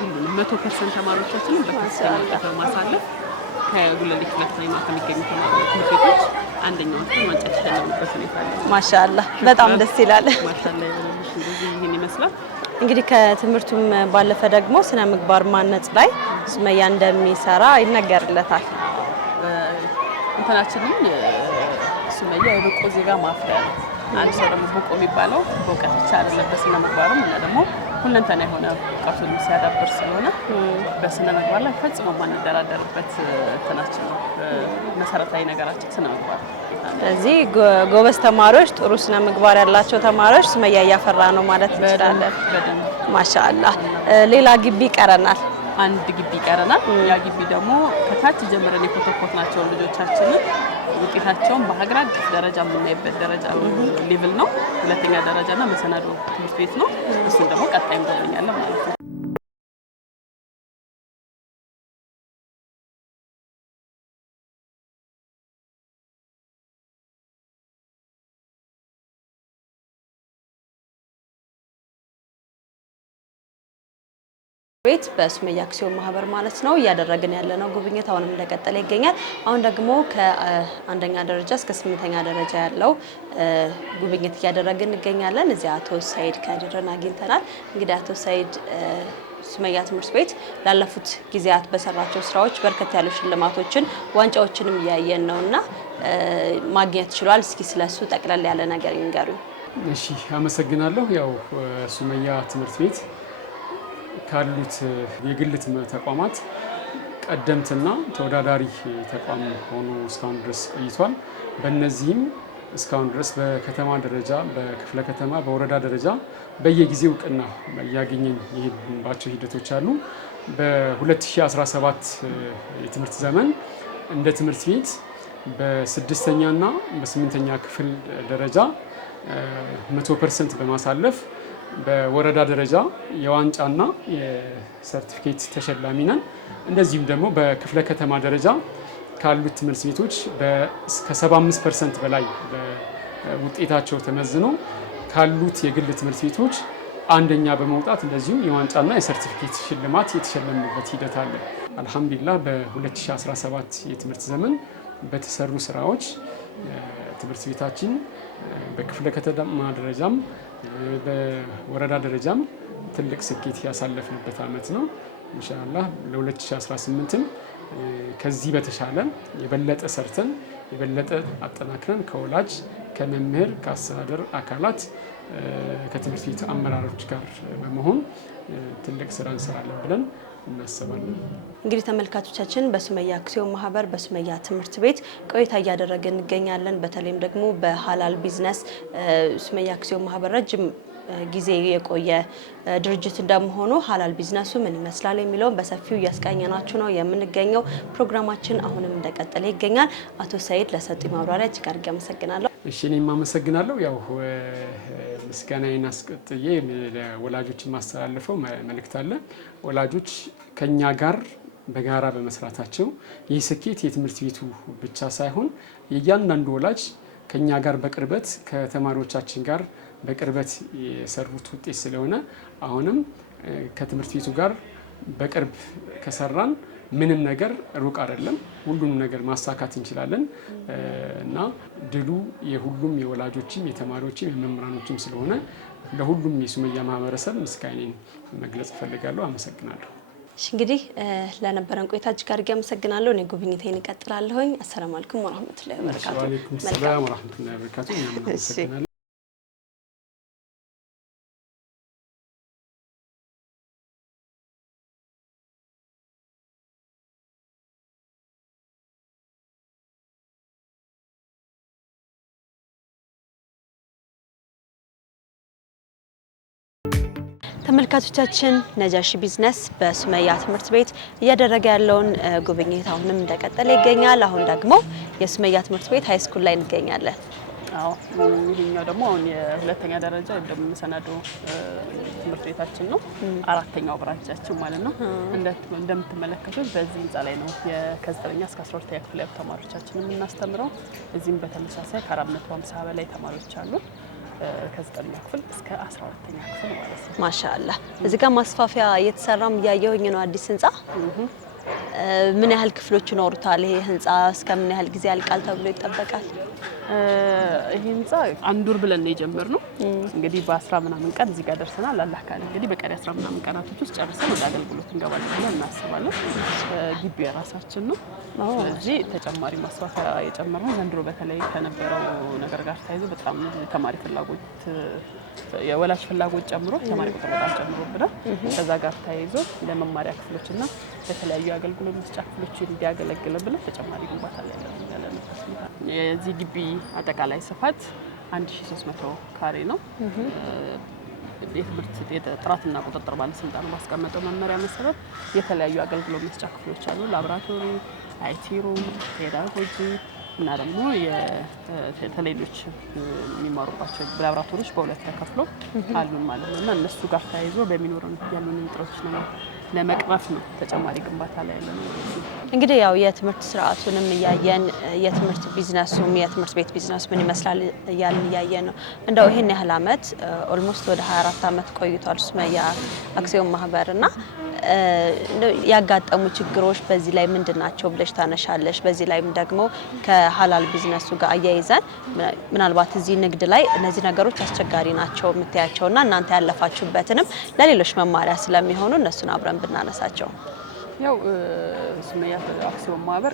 ሁሉንም 100% ተማሪዎቻችንን በከፍተኛ ውጤት በማሳለፍ ከጉለሌ ክፍለ ከተማ ከሚገኙ ትምህርት ቤቶች አንደኛዎቹ ዋንጫ ተሸለሙበት ሁኔታ አለ። ማሻአላህ በጣም ደስ ይላል። ማሻአላህ ይሄን ይመስላል። እንግዲህ ከትምህርቱም ባለፈ ደግሞ ስነ ምግባር ማነጽ ላይ ሱመያ እንደሚሰራ ይነገርለታል። እንትናችንን ሱመያ የብቁ ዜጋ ማፍሪያ ነው። አንድ ሰው ደግሞ ብቁ የሚባለው በእውቀት ብቻ አይደለም በስነ ምግባርም እና ደግሞ ሁለንተና የሆነ እውቀቱን ሲያዳብር ስለሆነ በስነ ምግባር ላይ ፈጽሞ ማንደራደርበት እንትናችን ነው። መሰረታዊ ነገራችን ስነ ምግባር። ስለዚህ ጎበዝ ተማሪዎች፣ ጥሩ ስነ ምግባር ያላቸው ተማሪዎች ሱመያ እያፈራ ነው ማለት እንችላለን። ማሻአላህ። ሌላ ግቢ ይቀረናል። አንድ ግቢ ይቀረናል። ያ ግቢ ደግሞ ከታች ጀምረን የኮተኮትናቸው ልጆቻችንን ውጤታቸውን በሀገር አቀፍ ደረጃ የምናይበት ደረጃ ሌቭል ነው። ሁለተኛ ደረጃና መሰናዶ ትምህርት ቤት ነው። እሱን ደግሞ ቀጣይ እንጎበኛለን ማለት ነው። ቤት በሱመያ አክሲዮን ማህበር ማለት ነው እያደረግን ያለነው ጉብኝት አሁንም እንደቀጠለ ይገኛል። አሁን ደግሞ ከአንደኛ ደረጃ እስከ 8ኛ ደረጃ ያለው ጉብኝት እያደረግን እንገኛለን። እዚህ አቶ ሰይድ ከድርን አግኝተናል። እንግዲህ አቶ ሰይድ ሱመያ ትምህርት ቤት ላለፉት ጊዜያት በሰራቸው ስራዎች በርከት ያሉ ሽልማቶችን ዋንጫዎችንም እያየን ነውና ማግኘት ችሏል። እስኪ ስለሱ ጠቅለል ያለ ነገር ይንገሩኝ። እሺ፣ አመሰግናለሁ። ያው ሱመያ ትምህርት ቤት ካሉት የግል ተቋማት ቀደምትና ተወዳዳሪ ተቋም ሆኖ እስካሁን ድረስ ቆይቷል። በእነዚህም እስካሁን ድረስ በከተማ ደረጃ፣ በክፍለ ከተማ፣ በወረዳ ደረጃ በየጊዜው እውቅና እያገኘን የሄድንባቸው ሂደቶች አሉ። በ2017 የትምህርት ዘመን እንደ ትምህርት ቤት በ6ኛና በ8ኛ ክፍል ደረጃ 100% በማሳለፍ በወረዳ ደረጃ የዋንጫና የሰርቲፊኬት ተሸላሚ ነን። እንደዚሁም ደግሞ በክፍለ ከተማ ደረጃ ካሉት ትምህርት ቤቶች እስከ 75% በላይ ውጤታቸው ተመዝኖ ካሉት የግል ትምህርት ቤቶች አንደኛ በመውጣት እንደዚሁም የዋንጫና የሰርቲፊኬት ሽልማት የተሸለምንበት ሂደት አለ። አልሐምዱሊላህ በ2017 የትምህርት ዘመን በተሰሩ ስራዎች ትምህርት ቤታችን በክፍለ ከተማ ደረጃም በወረዳ ደረጃም ትልቅ ስኬት ያሳለፍንበት ዓመት ነው። ኢንሻአላህ ለ2018ም ከዚህ በተሻለ የበለጠ ሰርተን የበለጠ አጠናክረን ከወላጅ ከመምህር ከአስተዳደር አካላት ከትምህርት ቤት አመራሮች ጋር በመሆን ትልቅ ስራ እንሰራለን ብለን እናስባለን። እንግዲህ ተመልካቾቻችን በሱመያ አክሲዮን ማህበር በሱመያ ትምህርት ቤት ቆይታ እያደረግን እንገኛለን። በተለይም ደግሞ በሀላል ቢዝነስ ሱመያ አክሲዮን ማህበር ረጅም ጊዜ የቆየ ድርጅት እንደመሆኑ ሀላል ቢዝነሱ ምን ይመስላል የሚለውን በሰፊው እያስቃኘናችሁ ነው የምንገኘው። ፕሮግራማችን አሁንም እንደቀጠለ ይገኛል። አቶ ሰይድ ለሰጡኝ ማብራሪያ እጅግ አድርጌ አመሰግናለሁ። እሺ እኔም አመሰግናለሁ። ያው ምስጋናዬን አስቀጥዬ ለወላጆች ማስተላለፈው መልእክት አለ። ወላጆች ከኛ ጋር በጋራ በመስራታቸው ይህ ስኬት የትምህርት ቤቱ ብቻ ሳይሆን የእያንዳንዱ ወላጅ ከኛ ጋር በቅርበት ከተማሪዎቻችን ጋር በቅርበት የሰሩት ውጤት ስለሆነ አሁንም ከትምህርት ቤቱ ጋር በቅርብ ከሰራን ምንም ነገር ሩቅ አይደለም፣ ሁሉንም ነገር ማሳካት እንችላለን እና ድሉ የሁሉም የወላጆችም የተማሪዎችም የመምህራኖችም ስለሆነ ለሁሉም የሱመያ ማህበረሰብ ምስጋናዬን መግለጽ እፈልጋለሁ። አመሰግናለሁ። እሺ እንግዲህ ለነበረን ቆይታ እጅግ አድርጌ አመሰግናለሁ። እኔ ጉብኝቴን እቀጥላለሁኝ። አሰላሙ አለይኩም ወራህመቱላሂ ወበረካቱ። ወአለይኩም ሰላም ወራህመቱላሂ ወበረካቱ። አመሰግናለሁ። ተመልካቾቻችን ነጃሺ ቢዝነስ በሱመያ ትምህርት ቤት እያደረገ ያለውን ጉብኝት አሁንም እንደቀጠለ ይገኛል። አሁን ደግሞ የሱመያ ትምህርት ቤት ሃይ ስኩል ላይ እንገኛለን። አዎ ይሄኛው ደግሞ አሁን የሁለተኛ ደረጃ ወይም ደግሞ መሰናዶ ትምህርት ቤታችን ነው። አራተኛው ብራንቻችን ማለት ነው። እንደምትመለከቱት በዚህ ህንጻ ላይ ነው ከ9ኛ እስከ 12ኛ ክፍል ያሉ ተማሪዎቻችንን የምናስተምረው። እዚህም በተመሳሳይ ከ450 በላይ ተማሪዎች አሉ። ከ9ኛ ክፍል እስከ 12ኛ ክፍል ማለት ነው። ማሻአላህ እዚህ ጋር ማስፋፊያ እየተሰራም እያየሁኝ ነው። አዲስ ህንጻ ምን ያህል ክፍሎች ይኖሩታል? ይሄ ህንጻ እስከ ምን ያህል ጊዜ ያልቃል ተብሎ ይጠበቃል? ይሄ ህንጻ አንድ ወር ብለን ነው የጀመርነው። እንግዲህ በ10 ምናምን ቀን እዚህ ጋር ደርሰናል። አላህ ካለ እንግዲህ በቀሪ 10 ምናምን ቀናቶች ውስጥ ጨርሰን ወደ አገልግሎት እንገባለን ብለን እናስባለን። ግቢ የራሳችን ነው። ስለዚህ ተጨማሪ ማስፋፊያ የጨመርነው ዘንድሮ በተለይ ከነበረው ነገር ጋር ተያይዞ በጣም ተማሪ ፍላጎት የወላጅ ፍላጎት ጨምሮ ተማሪ ቁጥር በጣም ጨምሮብናል። ከዛ ጋር ተያይዞ ለመማሪያ ክፍሎችና ለተለያዩ አገልግሎት መስጫ ክፍሎች እንዲያገለግል ብለን ተጨማሪ ግንባታ ላይ ያለንበት። የዚህ ግቢ አጠቃላይ ስፋት 1300 ካሬ ነው። የትምህርት ጥራትና ቁጥጥር ባለስልጣን ባስቀመጠው መመሪያ መሰረት የተለያዩ አገልግሎት መስጫ ክፍሎች አሉ። ላቦራቶሪ፣ አይቲ ሩም፣ ፔዳጎጂ እና ደግሞ የተለያዩች የሚማሩባቸው ላቦራቶሪዎች በሁለት ተከፍሎ አሉን ማለት ነው እና እነሱ ጋር ተያይዞ በሚኖረን ያሉን ጥረቶች ነው ለመቅረፍ ነው ተጨማሪ ግንባታ ላይ ያለ ነው። እንግዲህ ያው የትምህርት ስርዓቱንም እያየን የትምህርት ቢዝነሱም የትምህርት ቤት ቢዝነስ ምን ይመስላል እያየን ነው። እንደው ይሄን ያህል አመት ኦልሞስት ወደ 24 አመት ቆይቷል ሱመያ አክሲዮን ማህበር እና ያጋጠሙ ችግሮች በዚህ ላይ ምንድናቸው ብለሽ ታነሻለሽ? በዚህ ላይም ደግሞ ከሀላል ቢዝነሱ ጋር አያይዘን ምናልባት እዚህ ንግድ ላይ እነዚህ ነገሮች አስቸጋሪ ናቸው የምታያቸውና እናንተ ያለፋችሁበትንም ለሌሎች መማሪያ ስለሚሆኑ እነሱን አብረን ብናነሳቸው። ያው ሱመያ አክሲዮን ማህበር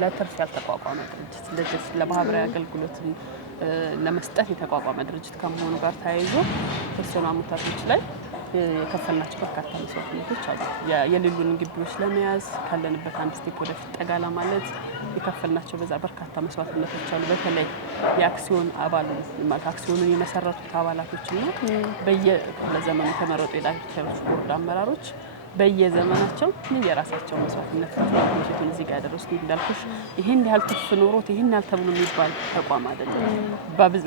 ለትርፍ ያልተቋቋመ ድርጅት ለማህበራዊ አገልግሎትን ለመስጠት የተቋቋመ ድርጅት ከመሆኑ ጋር ተያይዞ የተወሰኑ አመታቶች ላይ የከፈልናቸው በርካታ መስዋዕትነቶች አሉ። የሌሉን ግቢዎች ለመያዝ ካለንበት አንድ ስቴፕ ወደፊት ጠጋ ለማለት የከፈልናቸው በዛ በርካታ መስዋዕትነቶች አሉ። በተለይ የአክሲዮን አክሲዮኑን የመሰረቱት አባላቶችና በየክፍለ ዘመኑ የተመረጡ የዳይሬክተሮች ቦርድ አመራሮች በየዘመናቸው የራሳቸው መስዋዕትነት ፕሮጀክቱን እዚህ ጋር ያደረሱት እንዳልኩሽ ይሄን ያህል ትርፍ ኖሮት ይሄን ያህል ተብሎ የሚባል ተቋም አይደለም።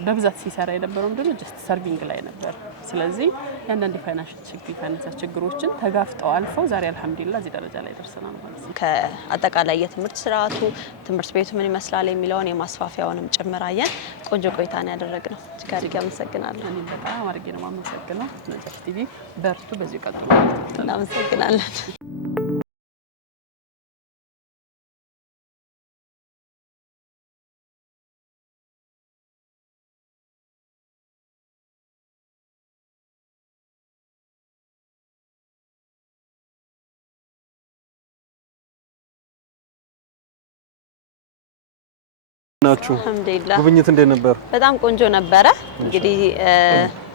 በብዛት ሲሰራ የነበረው ደግሞ ጀስት ሰርቪንግ ላይ ነበር። ስለዚህ ያንዳንድ የፋይናንስ ችግሮችን ተጋፍጠው አልፈው ዛሬ አልሐምዱሊላህ እዚህ ደረጃ ላይ ደርሰናል ማለት ነው። ከአጠቃላይ የትምህርት ስርዓቱ ትምህርት ቤቱ ምን ይመስላል የሚለውን የማስፋፊያውንም ጭምር አየን። ቆንጆ ቆይታ ነው ያደረግነው። እጅግ አድርጌ አመሰግናለሁ። እኔም በጣም አድርጌ ነው የማመሰግነው። ነጃሽ ቲቪ በርቱ፣ በዚህ ቀጥሉ። እናመሰግናለን። ናችሁ? አልሐምዱሊላህ። ጉብኝት እንዴት ነበር? በጣም ቆንጆ ነበረ። እንግዲህ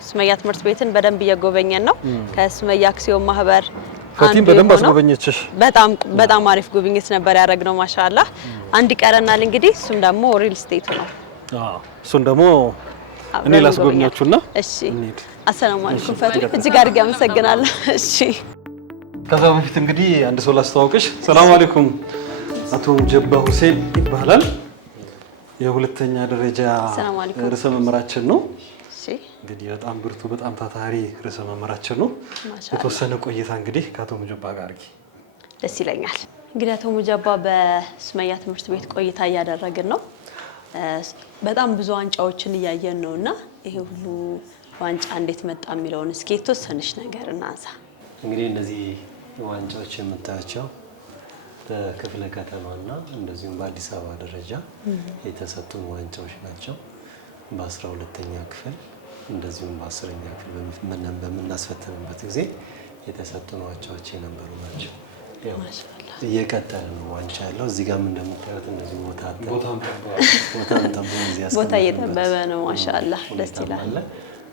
ሱመያ ትምህርት ቤትን በደንብ እየጎበኘን ነው። ከሱመያ አክሲዮን ማህበር ፈቲም በደንብ አስጎበኘችሽ። በጣም አሪፍ ጉብኝት ነበር ያደረግነው። ማሻአላህ። አንድ ይቀረናል እንግዲህ እሱም ደግሞ ሪል ስቴቱ ነው። እሱን ደግሞ እኔ ላስጎብኛችሁና እሺ። አሰላሙ አለይኩም ፈቲ፣ እጅግ አድርጌ አመሰግናለሁ። እሺ። ከዛ በፊት እንግዲህ አንድ ሰው ላስተዋውቅሽ። ሰላም አለይኩም። አቶ ሙጀባ ሁሴን ይባላል። የሁለተኛ ደረጃ ርዕሰ መምህራችን ነው። እንግዲህ በጣም ብርቱ በጣም ታታሪ ርዕሰ መምህራችን ነው። የተወሰነ ቆይታ እንግዲህ ከአቶ ሙጀባ ጋር ደስ ይለኛል። እንግዲህ አቶ ሙጀባ በሱመያ ትምህርት ቤት ቆይታ እያደረግን ነው። በጣም ብዙ ዋንጫዎችን እያየን ነውና ይሄ ሁሉ ዋንጫ እንዴት መጣ የሚለውን እስኪ የተወሰነች ነገር እናንሳ። እንግዲህ እነዚህ ዋንጫዎች የምታያቸው በክፍለ ከተማና እንደዚሁም በአዲስ አበባ ደረጃ የተሰጡን ዋንጫዎች ናቸው። በ12ኛ ክፍል እንደዚሁም በ10ኛ ክፍል በምናስፈትንበት ጊዜ የተሰጡን ዋንጫዎች የነበሩ ናቸው። ያው እየቀጠለ ነው ዋንጫ ያለው። እዚህ ጋር እንደምታዩት እነዚህ ቦታ እየጠበበ ነው። ማሻአላህ ደስ ይላል።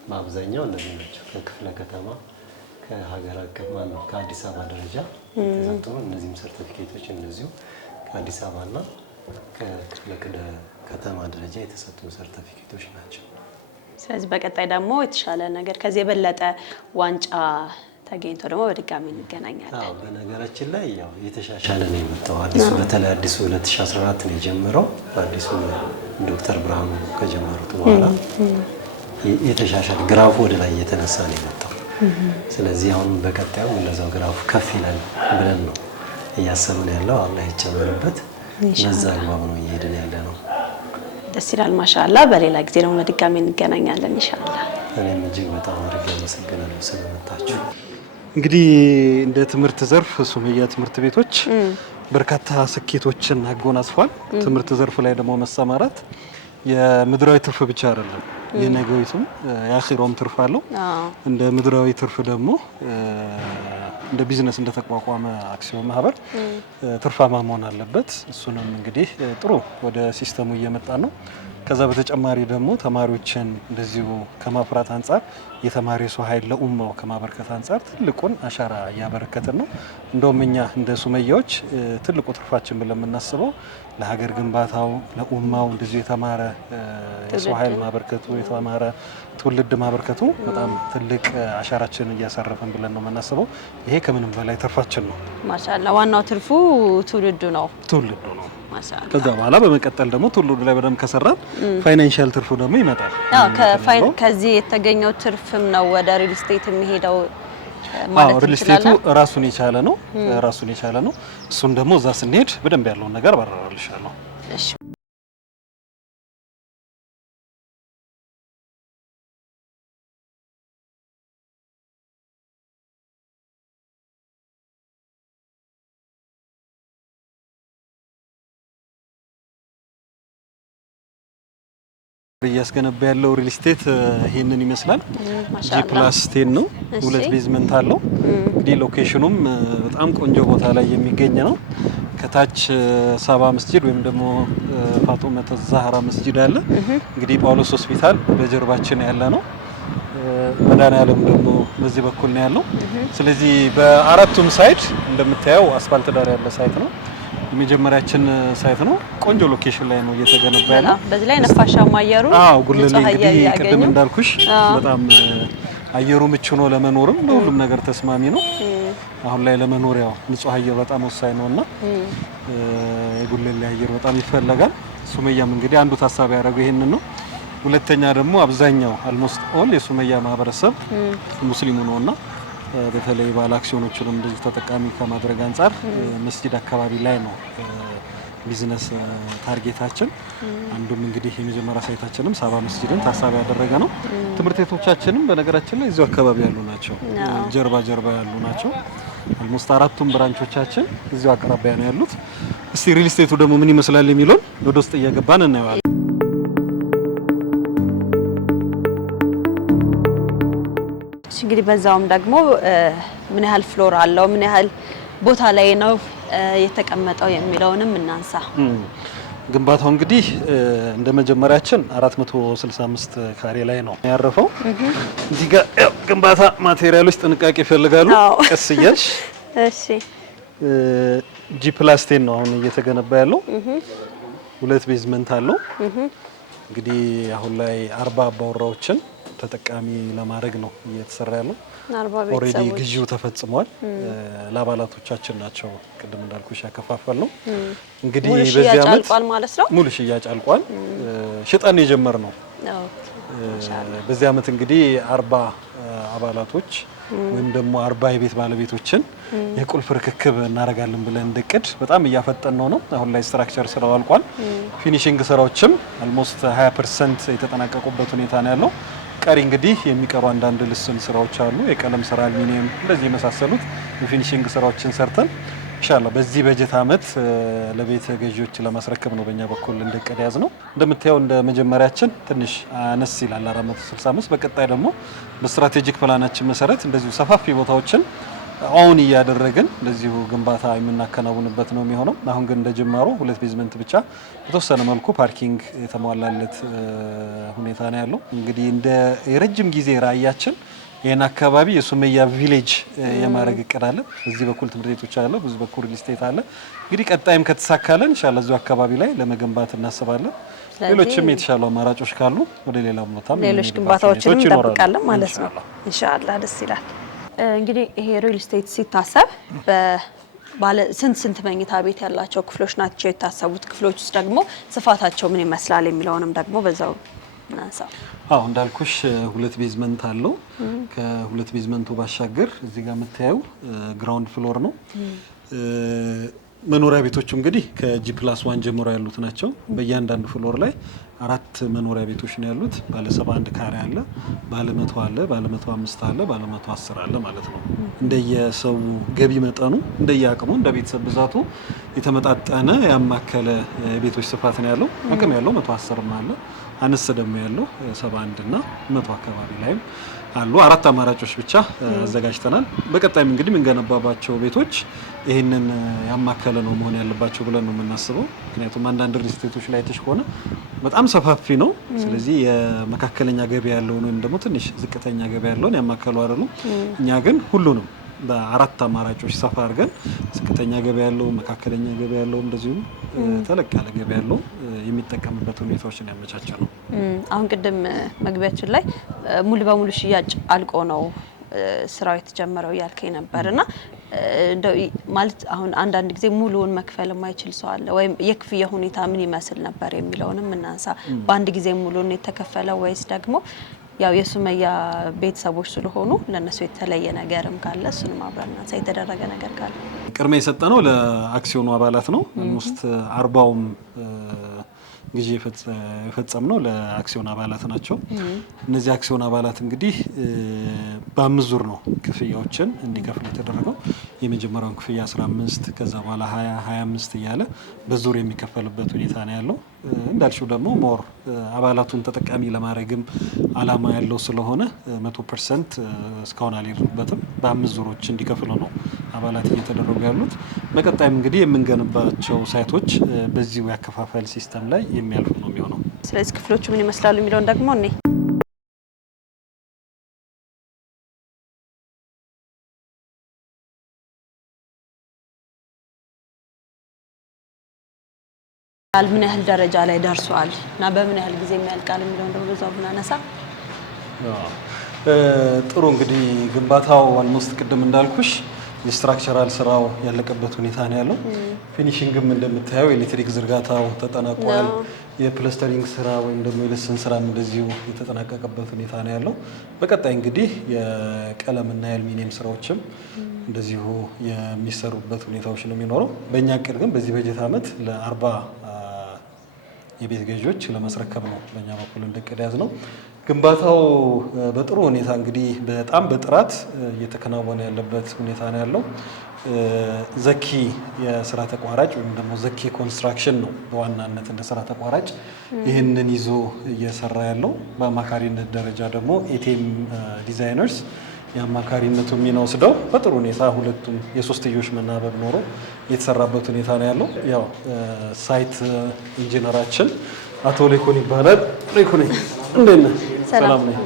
በአብዛኛው እነዚህ ናቸው ከክፍለ ከተማ ከሀገር አቀፍ ማለት ከአዲስ አበባ ደረጃ የተሰጡን እነዚህም ሰርቲፊኬቶች እንደዚሁ ከአዲስ አበባና ከክፍለ ከተማ ደረጃ የተሰጡን ሰርቲፊኬቶች ናቸው። ስለዚህ በቀጣይ ደግሞ የተሻለ ነገር ከዚህ የበለጠ ዋንጫ ተገኝቶ ደግሞ በድጋሚ እንገናኛለን። አዎ፣ በነገራችን ላይ ያው የተሻሻለ ነው የመጣው አዲሱ በተለይ አዲሱ 2014 ነው የጀመረው። አዲሱ ዶክተር ብርሃኑ ከጀመሩት በኋላ የተሻሻለ ግራፉ ወደ ላይ እየተነሳ ነው የመጣው። ስለዚህ አሁን በቀጣዩ እንደዛው ግራፉ ከፍ ይላል ብለን ነው እያሰብን ያለው። አላህ ይጨመርበት። በዛ አግባብ ነው እየሄድን ያለ ነው። ደስ ይላል። ማሻአላ። በሌላ ጊዜ ደግሞ በድጋሚ እንገናኛለን ኢንሻአላህ። እኔም እጅግ በጣም አድርጌ አመሰግናለሁ ስለመጣችሁ። እንግዲህ እንደ ትምህርት ዘርፍ ሱመያ ትምህርት ቤቶች በርካታ ስኬቶችን አጎናጽፏል። ትምህርት ዘርፍ ላይ ደግሞ መሰማራት የምድራዊ ትርፍ ብቻ አይደለም፣ የነገዊቱም የአኺራውም ትርፍ አለው። እንደ ምድራዊ ትርፍ ደግሞ እንደ ቢዝነስ እንደተቋቋመ አክሲዮን ማህበር ትርፋማ መሆን አለበት። እሱንም እንግዲህ ጥሩ ወደ ሲስተሙ እየመጣ ነው። ከዛ በተጨማሪ ደግሞ ተማሪዎችን እንደዚሁ ከማፍራት አንጻር የተማሪ ሰው ኃይል ለኡማው ከማበርከት አንጻር ትልቁን አሻራ እያበረከትን ነው። እንደውም እኛ እንደ ሱመያዎች ትልቁ ትርፋችን ብለን የምናስበው ለሀገር ግንባታው ለኡማው እንደዚሁ የተማረ የሰው ኃይል ማበርከቱ የተማረ ትውልድ ማበርከቱ በጣም ትልቅ አሻራችን እያሳረፈን ብለን ነው የምናስበው። ይሄ ከምንም በላይ ትርፋችን ነው። ማሻአላ። ዋናው ትርፉ ትውልዱ ነው። ከዛ በኋላ በመቀጠል ደግሞ ትውልዱ ላይ በደንብ ከሰራን ፋይናንሻል ትርፉ ደግሞ ይመጣል። ከዚህ የተገኘው ትርፍም ነው ወደ ሪል ስቴት የሚሄደው ማለት ነው። ሪል ስቴቱ ራሱን የቻለ ነው። እሱን ደግሞ እዛ ስንሄድ በደንብ ያለውን ነገር ባራራልሻለሁ። እሺ። እያስገነባ ያለው ሪል ስቴት ይሄንን ይመስላል። G+10 ነው። 2 ቤዝመንት አለው። እንግዲህ ሎኬሽኑም በጣም ቆንጆ ቦታ ላይ የሚገኝ ነው። ከታች ሳባ መስጂድ ወይም ደግሞ ፋጡመተ ዛህራ መስጂድ አለ። እንግዲህ ጳውሎስ ሆስፒታል በጀርባችን ያለ ነው። መድኃኔዓለም ደግሞ በዚህ በኩል ነው ያለው። ስለዚህ በአራቱም ሳይድ እንደምታየው አስፋልት ዳር ያለ ሳይት ነው። የመጀመሪያችን ሳይት ነው። ቆንጆ ሎኬሽን ላይ ነው እየተገነባ ያለው። በዚህ ላይ ነፋሻማ አየሩ ጉልሌ እንግዲህ ቅድም እንዳልኩሽ በጣም አየሩ ምቹ ነው ለመኖርም ለሁሉም ነገር ተስማሚ ነው። አሁን ላይ ለመኖሪያው ንጹህ አየር በጣም ወሳኝ ነውና የጉለሌ አየር በጣም ይፈለጋል። ሱመያም እንግዲህ አንዱ ታሳቢ ያደረገው ይሄንን ነው። ሁለተኛ ደግሞ አብዛኛው አልሞስት ኦል የሱመያ ማህበረሰብ ሙስሊሙ ነውና በተለይ ባለ አክሲዮኖችንም እንደዚህ ተጠቃሚ ከማድረግ አንፃር መስጂድ አካባቢ ላይ ነው ቢዝነስ ታርጌታችን። አንዱም እንግዲህ የመጀመሪያ ሳይታችንም ሳባ መስጂድን ታሳቢ ያደረገ ነው። ትምህርት ቤቶቻችንም በነገራችን ላይ እዚሁ አካባቢ ያሉ ናቸው፣ ጀርባ ያሉ ናቸው። አልሞስት 4ቱም ብራንቾቻችን እዚሁ አቅራቢያ ነው ያሉት። እስቲ ሪል ስቴቱ ደግሞ ምን ይመስላል የሚለውን ወደ ውስጥ እየገባን እናየዋለን። እንግዲህ በዛውም ደግሞ ምን ያህል ፍሎር አለው፣ ምን ያህል ቦታ ላይ ነው የተቀመጠው የሚለውንም እናንሳ። ግንባታው እንግዲህ እንደ መጀመሪያችን 465 ካሬ ላይ ነው ያረፈው። እዚህ ጋር ግንባታ ማቴሪያሎች ጥንቃቄ ይፈልጋሉ። ቀስ እያልሽ እሺ። G+10 ነው አሁን እየተገነባ ያለው። 2 ቤዝመንት አለው። እንግዲህ አሁን ላይ 40 አባወራዎችን ተጠቃሚ ለማድረግ ነው እየተሰራ ያለው። ኦሬዲ ግዢው ተፈጽሟል። ለአባላቶቻችን ናቸው ቅድም እንዳልኩሽ ያከፋፈል ነው። እንግዲህ በዚህ አመት ማለት ነው ሙሉ ሽያጭ አልቋል። ሽጠን የጀመርነው በዚህ አመት እንግዲህ 40 አባላቶች ወይም ደግሞ 40 የቤት ባለቤቶችን የቁልፍ ርክክብ እናደርጋለን ብለን እንደቅድ በጣም እያፈጠን ነው። አሁን ላይ ስትራክቸር ስራው አልቋል። ፊኒሺንግ ስራዎችም አልሞስት 20% የተጠናቀቁበት ሁኔታ ነው ያለው። ቀሪ እንግዲህ የሚቀሩ አንዳንድ ልስን ስራዎች አሉ። የቀለም ስራ፣ አልሙኒየም እንደዚህ የመሳሰሉት የፊኒሺንግ ስራዎችን ሰርተን ኢንሻአላህ በዚህ በጀት አመት ለቤት ገዢዎች ለማስረከብ ነው በእኛ በኩል እንደቀደ ያዝ ነው። እንደምታየው እንደ መጀመሪያችን ትንሽ አነስ ይላል 465። በቀጣይ ደግሞ በስትራቴጂክ ፕላናችን መሰረት እንደዚሁ ሰፋፊ ቦታዎችን አሁን እያደረግን እንደዚሁ ግንባታ የምናከናውንበት ነው የሚሆነው። አሁን ግን እንደጀመረው 2 ቤዝመንት ብቻ በተወሰነ መልኩ ፓርኪንግ የተሟላለት ሁኔታ ነው ያለው። እንግዲህ እንደ የረጅም ጊዜ ራዕያችን ይሄን አካባቢ የሱመያ ቪሌጅ የማድረግ እቅድ አለ። በዚህ በኩል ትምህርት ቤቶች አለ፣ በዚህ በኩል ሪል ስቴት አለ። እንግዲህ ቀጣይም ከተሳካለን ኢንሻአላህ እዚሁ አካባቢ ላይ ለመገንባት እናስባለን። ሌሎችም የተሻሉ አማራጮች ካሉ ወደ ሌላ ቦታም ሌሎች ግንባታዎችንም እንጠብቃለን ማለት ነው ኢንሻአላህ። ደስ ይላል። እንግዲህ ይሄ ሪል ስቴት ሲታሰብ ባለ ስንት መኝታ ቤት ያላቸው ክፍሎች ናቸው የታሰቡት? ክፍሎች ውስጥ ደግሞ ስፋታቸው ምን ይመስላል የሚለውንም ደግሞ በዛው እናንሳ። እንዳልኩሽ 2 ቤዝመንት አለው። ከ2 ቤዝመንቱ ባሻገር እዚህ ጋር የምታየው ግራውንድ ፍሎር ነው። መኖሪያ ቤቶቹ እንግዲህ ከG+1 ጀምሮ ያሉት ናቸው። በእያንዳንዱ ፍሎር ላይ 4 መኖሪያ ቤቶች ነው ያሉት። ባለ 71 ካሬ አለ፣ ባለ 100 አለ፣ ባለ 105 አለ፣ ባለ 110 አለ ማለት ነው። እንደየሰው ገቢ መጠኑ፣ እንደየአቅሙ፣ እንደ ቤተሰብ ብዛቱ የተመጣጠነ ያማከለ ቤቶች ስፋት ነው ያለው። አቅም ያለው 110 አለ፣ አነስ ደግሞ ያለው 71 እና 100 አካባቢ ላይም አሉ። 4 አማራጮች ብቻ አዘጋጅተናል። በቀጣይም እንግዲህ የምንገነባባቸው ቤቶች ይህንን ያማከለ ነው መሆን ያለባቸው ብለን ነው የምናስበው። ምክንያቱም አንዳንድ ሪል ስቴቶች ላይ ተሽ ከሆነ በጣም ሰፋፊ ነው። ስለዚህ የመካከለኛ ገቢ ያለውን ወይም ደግሞ ትንሽ ዝቅተኛ ገቢ ያለውን ያማከሉ አይደሉም። እኛ ግን ሁሉንም በ4 አማራጮች ሰፋ አድርገን ዝቅተኛ ገቢ ያለው፣ መካከለኛ ገቢ ያለው፣ እንደዚሁም ተለቅ ያለ ገቢ ያለው የሚጠቀምበት ሁኔታዎችን ያመቻቸ ነው። አሁን ቅድም መግቢያችን ላይ ሙሉ በሙሉ ሽያጭ አልቆ ነው ስራው የተጀመረው ያልከኝ ነበርና እንደው ማለት አሁን አንዳንድ ጊዜ ሙሉውን መክፈል የማይችል ሰው አለ፣ ወይም የክፍያ ሁኔታ ምን ይመስል ነበር የሚለውንም እናንሳ። በአንድ ጊዜ ሙሉውን የተከፈለው ወይስ ደግሞ ያው የሱመያ ቤተሰቦች ስለሆኑ ለነሱ የተለየ ነገርም ካለ እሱንም አብረን እናንሳ። የተደረገ ነገር ካለ ቅድሚያ የሰጠነው ለአክሲዮኑ አባላት ነው። ኦልሞስት 40ውም ግዢ የፈጸምነው ለአክሲዮን አባላት ናቸው። እነዚህ አክሲዮን አባላት እንግዲህ በ5 ዙር ነው ክፍያዎችን እንዲከፍሉ የተደረገው። የመጀመሪያውን ክፍያ 15፣ ከዛ በኋላ 20፣ 25 እያለ በዙር የሚከፈልበት ሁኔታ ነው ያለው። እንዳልሽው ደግሞ ሞር አባላቱን ተጠቃሚ ለማድረግም አላማ ያለው ስለሆነ 100% እስካሁን አልሄድንበትም። በ5 ዙሮች እንዲከፍሉ ነው አባላት እየተደረጉ ያሉት። በቀጣይም እንግዲህ የምንገነባቸው ሳይቶች በዚሁ ያከፋፈል ሲስተም ላይ የሚያልፉ ነው የሚሆነው። ስለዚህ ክፍሎቹ ምን ይመስላሉ የሚለውን ደግሞ እኔ ምን ያህል ደረጃ ላይ ደርሷል እና በምን ያህል ጊዜ የሚያልቃል የሚለውን ደግሞ በዛው ብናነሳ። ጥሩ እንግዲህ ግንባታው አልሞስት ቅድም እንዳልኩሽ የስትራክቸራል ስራው ያለቀበት ሁኔታ ነው ያለው። ፊኒሺንግም እንደምታየው ኤሌክትሪክ ዝርጋታው ተጠናቋል። የፕላስተሪንግ ስራ ወይም ደግሞ የልስን ስራም እንደዚሁ የተጠናቀቀበት ሁኔታ ነው ያለው። በቀጣይ እንግዲህ የቀለምና የአልሚኒየም ስራዎችም እንደዚሁ የሚሰሩበት ሁኔታዎች ነው የሚኖረው። በእኛ እቅድ ግን በዚህ በጀት ዓመት ለ40 የቤት ገዢዎች ለማስረከብ ነው በእኛ በኩል እንደቅድ ያዝ ነው። ግንባታው በጥሩ ሁኔታ እንግዲህ በጣም በጥራት እየተከናወነ ያለበት ሁኔታ ነው ያለው። ዘኪ የስራ ተቋራጭ ወይም ደግሞ ዘኪ ኮንስትራክሽን ነው በዋናነት እንደ ስራ ተቋራጭ ይህንን ይዞ እየሰራ ያለው። በአማካሪነት ደረጃ ደግሞ ኤቲኤም ዲዛይነርስ የአማካሪነቱ ሚና ወስደው በጥሩ ሁኔታ ሁለቱም የሶስትዮሽ መናበብ ኖሮ የተሰራበት ሁኔታ ነው ያለው። ያው ሳይት ኢንጂነራችን አቶ ሌኩን ይባላል። ሌኩን እንዴት ነህ? ሰላም ነኝ።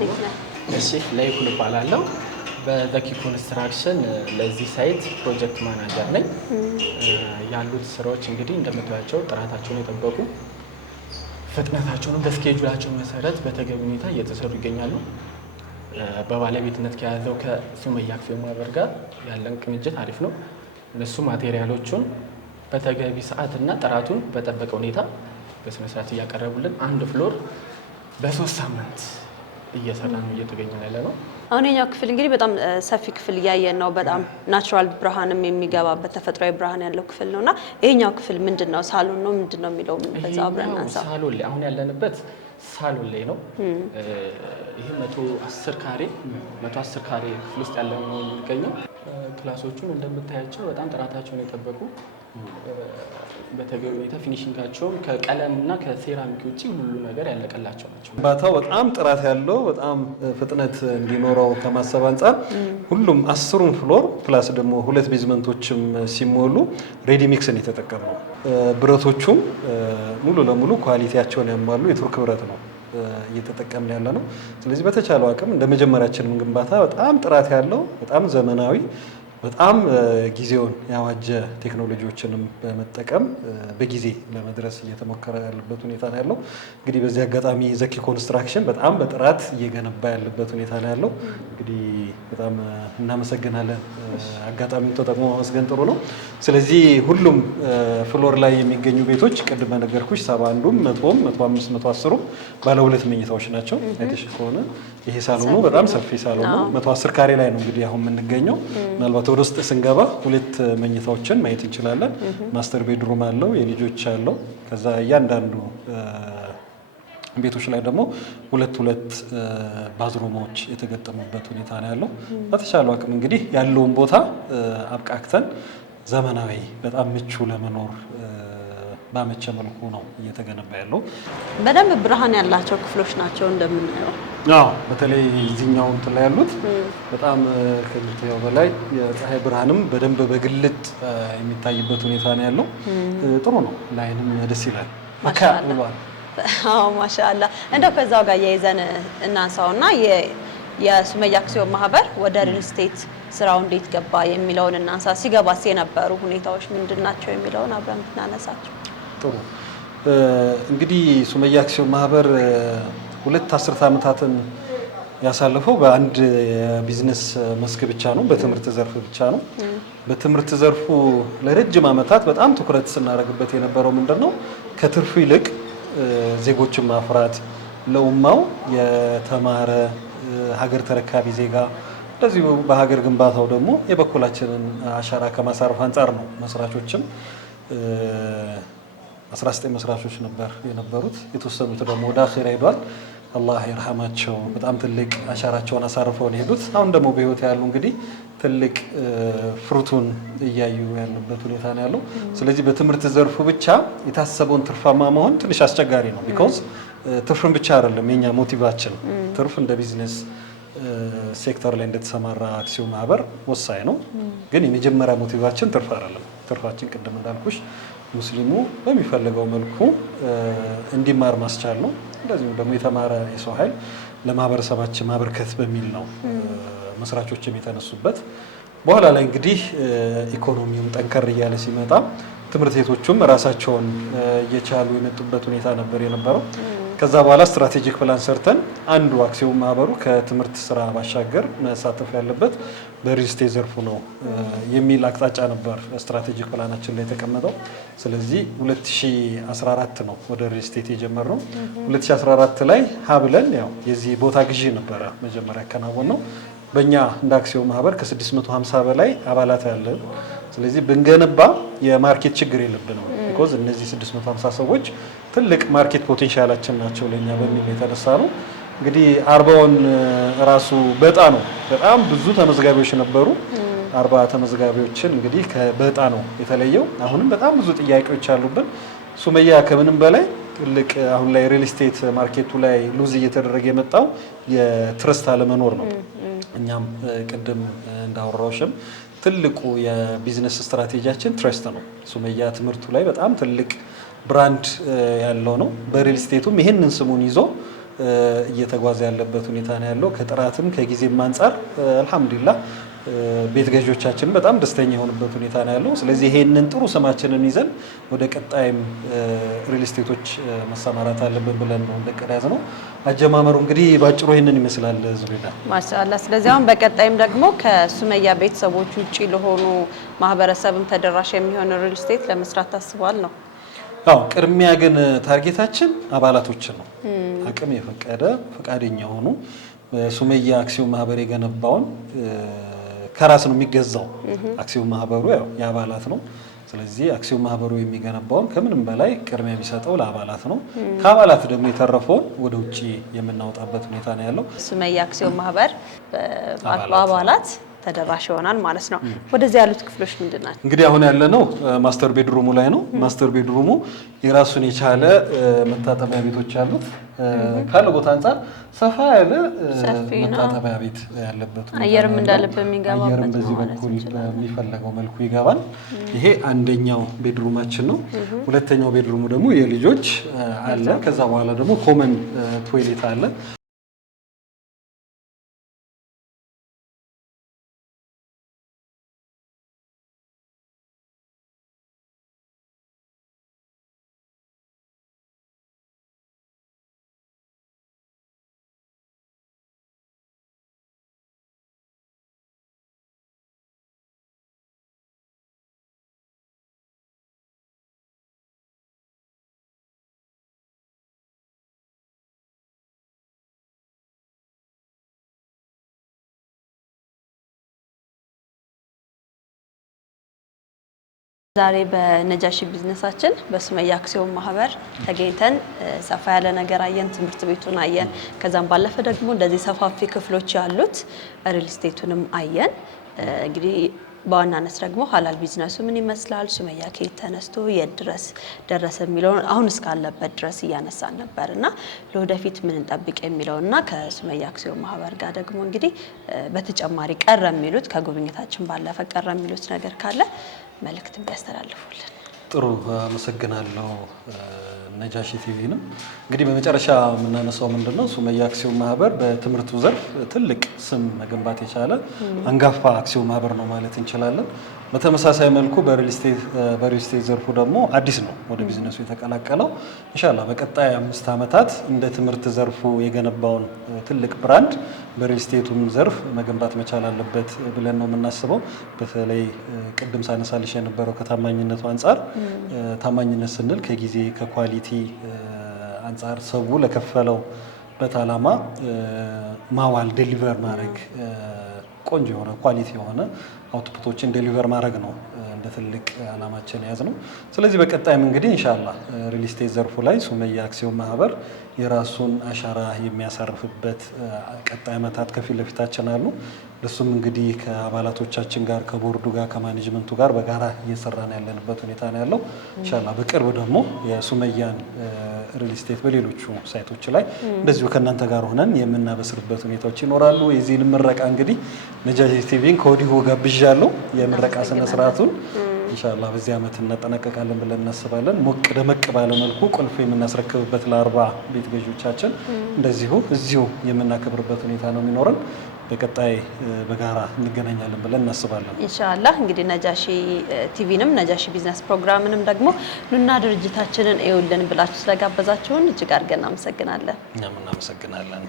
እሺ ሌኩን እባላለሁ። በዘኪ ኮንስትራክሽን ለዚህ ሳይት ፕሮጀክት ማናጀር ነኝ። ያሉት ስራዎች እንግዲህ እንደምታዩቸው ጥራታቸውን የጠበቁ ፍጥነታቸውን በስኬጁላቸው መሰረት በተገቢ ሁኔታ እየተሰሩ ይገኛሉ። በባለቤትነት ከያዘው ከሱመያ አክሲዮን ማህበር ጋር ያለን ቅንጅት አሪፍ ነው። እነሱ ማቴሪያሎቹን በተገቢ ሰዓትና ጥራቱን በጠበቀ ሁኔታ በስነ ስርዓት እያቀረቡልን አንድ ፍሎር በ3 ሳምንት እየሰራ ነው እየተገኘን ያለ ነው። አሁን የኛው ክፍል እንግዲህ በጣም ሰፊ ክፍል እያየን ነው። በጣም ናቹራል ብርሃንም የሚገባበት ተፈጥሯዊ ብርሃን ያለው ክፍል ነውና ይሄኛው ክፍል ምንድነው? ሳሎን ነው ምንድነው የሚለው በዛው አብረን አንሳው። ሳሎን ላይ አሁን ያለንበት ሳሎን ላይ ነው። ይሄ 110 ካሬ ክፍል ውስጥ ያለው ነው የሚገኘው። ክላሶቹን እንደምታያቸው በጣም ጥራታቸውን የጠበቁ በተገቢ ሁኔታ ፊኒሺንጋቸውን ከቀለምና ከሴራሚክ ውጪ ሁሉ ነገር ያለቀላቸው ናቸው። ግንባታው በጣም ጥራት ያለው በጣም ፍጥነት እንዲኖረው ከማሰብ አንጻር ሁሉም 10ሩም ፍሎር ፕላስ ደግሞ 2 ቤዝመንቶችም ሲሞሉ ሬዲ ሚክስን የተጠቀመው። ብረቶቹም ሙሉ ለሙሉ ኳሊቲያቸውን ያሟሉ የቱርክ ብረት ነው እየተጠቀምን ያለ ነው። ስለዚህ በተቻለው አቅም እንደ መጀመሪያችንም ግንባታ በጣም ጥራት ያለው በጣም ዘመናዊ በጣም ጊዜውን ያዋጀ ቴክኖሎጂዎችንም በመጠቀም በጊዜ ለመድረስ እየተሞከረ ያለበት ሁኔታ ነው ያለው። እንግዲህ በዚህ አጋጣሚ ዘኪ ኮንስትራክሽን በጣም በጥራት እየገነባ ያለበት ሁኔታ ነው ያለው። እንግዲህ በጣም እናመሰግናለን። አጋጣሚውን ተጠቅሞ ማመስገን ጥሩ ነው። ስለዚህ ሁሉም ፍሎር ላይ የሚገኙ ቤቶች ቅድም ነገርኩሽ 71ዱም 100ም 105 110ም ባለ 2 መኝታዎች ናቸው። አይተሽ ከሆነ ይሄ ሳሎኑ በጣም ሰፊ ሳሎን ነው። 110 ካሬ ላይ ነው እንግዲህ አሁን የምንገኘው። ምናልባት ወደ ውስጥ ስንገባ 2 መኝታዎችን ማየት እንችላለን። ማስተር ቤድሩም አለው፣ የልጆች አለው። ከዛ እያንዳንዱ ቤቶች ላይ ደግሞ 2 ባዝሩሞች የተገጠሙበት ሁኔታ ነው ያለው። በተቻለው አቅም እንግዲህ ያለውን ቦታ አብቃክተን ዘመናዊ በጣም ምቹ ለመኖር ባመቸ መልኩ ነው እየተገነባ ያለው። በደንብ ብርሃን ያላቸው ክፍሎች ናቸው እንደምናየው። አዎ በተለይ እዚህኛው እንትን ላይ ያሉት በጣም ከሚታየው በላይ የፀሐይ ብርሃንም በደንብ በግልጥ የሚታይበት ሁኔታ ነው ያለው። ጥሩ ነው፣ ላይንም ደስ ይላል። ማሻአላ አዎ ማሻአላ። እንደው ከዛው ጋር ያይዘን እናንሳውና የሱመያ አክሲዮን ማህበር ወደ ሪል ስቴት ስራው እንዴት ገባ የሚለውን እናንሳ። ሲገባስ የነበሩ ሁኔታዎች ምንድናቸው የሚለውን አብረን እናነሳቸው። ጥሩ እንግዲህ ሱመያ አክሲዮን ማህበር 2 አስርተ ዓመታትን ያሳለፈው በአንድ የቢዝነስ መስክ ብቻ ነው፣ በትምህርት ዘርፍ ብቻ ነው። በትምህርት ዘርፉ ለረጅም ዓመታት በጣም ትኩረት ስናደርግበት የነበረው ምንድነው ከትርፉ ይልቅ ዜጎችን ማፍራት፣ ለኡማው የተማረ ሀገር ተረካቢ ዜጋ እንደዚሁ በሀገር ግንባታው ደግሞ የበኩላችንን አሻራ ከማሳረፍ አንጻር ነው። መስራቾችም 19 መስራቾች ነበር የነበሩት። የተወሰኑት ደግሞ ወደ አኺራ ሄዷል። አላህ ይርሐማቸው። በጣም ትልቅ አሻራቸውን አሳርፈው ነው የሄዱት። አሁን ደግሞ በህይወት ያሉ እንግዲህ ትልቅ ፍሩቱን እያዩ ያሉበት ሁኔታ ነው ያለው። ስለዚህ በትምህርት ዘርፉ ብቻ የታሰበውን ትርፋማ መሆን ትንሽ አስቸጋሪ ነው። ቢኮዝ ትርፍን ብቻ አይደለም የኛ ሞቲቫችን። ትርፍ እንደ ቢዝነስ ሴክተር ላይ እንደተሰማራ አክሲዮን ማህበር ወሳኝ ነው። ግን የመጀመሪያ ሞቲቫችን ትርፍ አይደለም። ትርፋችን ቅድም እንዳልኩሽ ሙስሊሙ በሚፈልገው መልኩ እንዲማር ማስቻል ነው። እንደዚሁ ደግሞ የተማረ የሰው ኃይል ለማህበረሰባችን ማበርከት በሚል ነው መስራቾችም የተነሱበት። በኋላ ላይ እንግዲህ ኢኮኖሚውም ጠንከር እያለ ሲመጣ ትምህርት ቤቶቹም ራሳቸውን እየቻሉ የመጡበት ሁኔታ ነበር የነበረው። ከዛ በኋላ ስትራቴጂክ ፕላን ሰርተን አንዱ አክሲዮን ማህበሩ ከትምህርት ስራ ባሻገር መሳተፍ ያለበት በሪል ስቴት ዘርፉ ነው የሚል አቅጣጫ ነበር ስትራቴጂክ ፕላናችን ላይ የተቀመጠው። ስለዚህ 2014 ነው ወደ ሪል ስቴት የጀመርነው። 2014 ላይ ሀብለን ያው የዚህ ቦታ ግዢ ነበረ መጀመሪያ ያከናወን ነው። በእኛ እንደ አክሲዮን ማህበር ከ650 በላይ አባላት ያለን። ስለዚህ ብንገነባ የማርኬት ችግር የለብንም። ቢኮዝ እነዚህ 650 ሰዎች ትልቅ ማርኬት ፖቴንሻላችን ናቸው ለኛ በሚል የተነሳ ነው። እንግዲህ 40ውን ራሱ በጣ ነው በጣም ብዙ ተመዝጋቢዎች ነበሩ። 40 ተመዝጋቢዎችን እንግዲህ በጣ ነው የተለየው። አሁንም በጣም ብዙ ጥያቄዎች አሉብን። ሱመያ ከምንም በላይ ትልቅ አሁን ላይ ሪል ስቴት ማርኬቱ ላይ ሉዝ እየተደረገ የመጣው የትረስት አለመኖር ነው። እኛም ቅድም እንዳወራውሽም ትልቁ የቢዝነስ ስትራቴጂያችን ትረስት ነው። ሱመያ ትምህርቱ ላይ በጣም ትልቅ ብራንድ ያለው ነው። በሪል ስቴቱም ይሄንን ስሙን ይዞ እየተጓዘ ያለበት ሁኔታ ነው ያለው። ከጥራትም ከጊዜም አንጻር አልሐምዱሊላህ ቤት ገዢዎቻችን በጣም ደስተኛ የሆኑበት ሁኔታ ነው ያለው። ስለዚህ ይሄንን ጥሩ ስማችንን ይዘን ወደ ቀጣይም ሪል ስቴቶች መሰማራት አለብን ብለን ነው እንደቀዳዝ ነው። አጀማመሩ እንግዲህ ባጭሩ ይሄንን ይመስላል ዙሪዳ ማሻአላህ። ስለዚህ አሁን በቀጣይም ደግሞ ከሱመያ ቤተሰቦች ውጪ ለሆኑ ማህበረሰብም ተደራሽ የሚሆን ሪል ስቴት ለመስራት ታስቧል ነው? አዎ፣ ቅድሚያ ግን ታርጌታችን አባላቶችን ነው። አቅም የፈቀደ ፈቃደኛ ሆኑ ሱመያ አክሲዮን ማህበር የገነባውን ከራስ ነው የሚገዛው። አክሲዮን ማህበሩ ያው የአባላት ነው። ስለዚህ አክሲዮን ማህበሩ የሚገነባውን ከምንም በላይ ቅድሚያ የሚሰጠው ለአባላት ነው። ከአባላት ደግሞ የተረፈውን ወደ ውጪ የምናወጣበት ሁኔታ ነው ያለው። ሱመያ አክሲዮን ማህበር በአባላት ተደራሽ ይሆናል ማለት ነው። ወደዚህ ያሉት ክፍሎች ምንድን ናቸው? እንግዲህ አሁን ያለነው ማስተር ቤድሩሙ ላይ ነው። ማስተር ቤድሩሙ የራሱን የቻለ መታጠቢያ ቤቶች አሉት። ካለው ቦታ አንጻር ሰፋ ያለ መታጠቢያ ቤት ያለበት ነው። አየርም እንዳለበት የሚገባበት አየርም በዚህ በኩል በሚፈለገው መልኩ ይገባል። ይሄ አንደኛው ቤድሩማችን ነው። ሁለተኛው ቤድሩሙ ደግሞ የልጆች አለ። ከዛ በኋላ ደግሞ ኮመን ቶይሌት አለ። ዛሬ በነጃሺ ቢዝነሳችን በሱመያ አክሲዮን ማህበር ተገኝተን ሰፋ ያለ ነገር አየን፣ ትምህርት ቤቱን አየን። ከዛም ባለፈ ደግሞ እንደዚህ ሰፋፊ ክፍሎች ያሉት ሪል ስቴቱንም አየን። እንግዲህ በዋናነት ደግሞ ሀላል ቢዝነሱ ምን ይመስላል፣ ሱመያ ከየት ተነስቶ የት ድረስ ደረሰ የሚለውን አሁን እስካለበት ድረስ እያነሳን ነበር እና ለወደፊት ምን እንጠብቅ የሚለውና ከሱመያ አክሲዮን ማህበር ጋር ደግሞ እንግዲህ በተጨማሪ ቀረ የሚሉት ከጉብኝታችን ባለፈ ቀረ የሚሉት ነገር ካለ መልእክት ቢያስተላልፉልን። ጥሩ፣ አመሰግናለሁ። ነጃሺ ቲቪንም እንግዲህ በመጨረሻ የምናነሳው ምንድነው ሱመያ አክሲዮን ማህበር በትምህርቱ ዘርፍ ትልቅ ስም መገንባት የቻለ አንጋፋ አክሲዮን ማህበር ነው ማለት እንችላለን። በተመሳሳይ መልኩ በሪል ስቴት ዘርፉ ደግሞ አዲስ ነው ወደ ቢዝነሱ የተቀላቀለው። ኢንሻአላህ በቀጣይ 5 ዓመታት እንደ ትምህርት ዘርፉ የገነባውን ትልቅ ብራንድ በሪል ስቴቱም ዘርፍ መገንባት መቻል አለበት ብለን ነው የምናስበው። በተለይ ቅድም ሳነሳልሽ የነበረው ከታማኝነቱ አንጻር ታማኝነት ስንል ከጊዜ ከኳሊቲ አንጻር ሰው ለከፈለው በዓላማ ማዋል ዴሊቨር ማድረግ ቆንጆ የሆነ ኳሊቲ የሆነ አውትፑቶችን ዴሊቨር ማድረግ ነው እንደ ትልቅ አላማችን ያዝ ነው። ስለዚህ በቀጣይም እንግዲህ ኢንሻአላህ ሪል ስቴት ዘርፉ ላይ ሱመያ አክሲዮን ማህበር የራሱን አሻራ የሚያሳርፍበት ቀጣይ ዓመታት ከፊት ለፊታችን አሉ። እሱም እንግዲህ ከአባላቶቻችን ጋር ከቦርዱ ጋር ከማኔጅመንቱ ጋር በጋራ እየሰራን ያለንበት ሁኔታ ነው ያለው። ኢንሻአላህ በቅርብ ደግሞ የሱመያን ሪል ስቴት በሌሎቹ ሳይቶች ላይ እንደዚሁ ከእናንተ ጋር ሆነን የምናበስርበት ሁኔታዎች ይኖራሉ። የዚህን ምረቃ እንግዲህ ነጃሺ ቲቪን ከወዲሁ ጋብዣለሁ። የምረቃ ስነ ስርዓቱን ኢንሻአላህ በዚህ ዓመት እናጠናቀቃለን ብለን እናስባለን። ሞቅ ደመቅ ባለ መልኩ ቁልፍ የምናስረክብበት ለ40 ቤት ገዢዎቻችን እንደዚሁ እዚሁ የምናከብርበት ሁኔታ ነው የሚኖረን። በቀጣይ በጋራ እንገናኛለን ብለን እናስባለን ኢንሻአላህ። እንግዲህ ነጃሺ ቲቪንም ነጃሺ ቢዝነስ ፕሮግራምንም ደግሞ ኑና ድርጅታችንን እዩልን ብላችሁ ስለጋበዛችሁን እጅግ አድርገን እናመሰግናለን። እኛም እናመሰግናለን።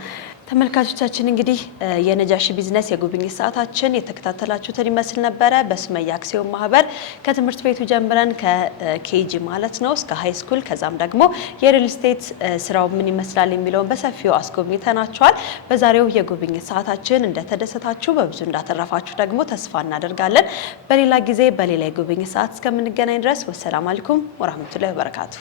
ተመልካቾቻችን እንግዲህ የነጃሺ ቢዝነስ የጉብኝት ሰዓታችን የተከታተላችሁትን ይመስል ነበረ። በሱመያ አክሲዮን ማህበር ከትምህርት ቤቱ ጀምረን ከኬጂ ማለት ነው እስከ ሃይ ስኩል ከዛም ደግሞ የሪል ስቴት ስራው ምን ይመስላል የሚለውን በሰፊው አስጎብኝተናችኋል። በዛሬው የጉብኝት ሰዓታችን እንደተደሰታችሁ በብዙ እንዳተረፋችሁ ደግሞ ተስፋ እናደርጋለን። በሌላ ጊዜ በሌላ የጉብኝት ሰዓት እስከምንገናኝ ድረስ ወሰላም አለይኩም ወራህመቱላሂ ወበረካቱ።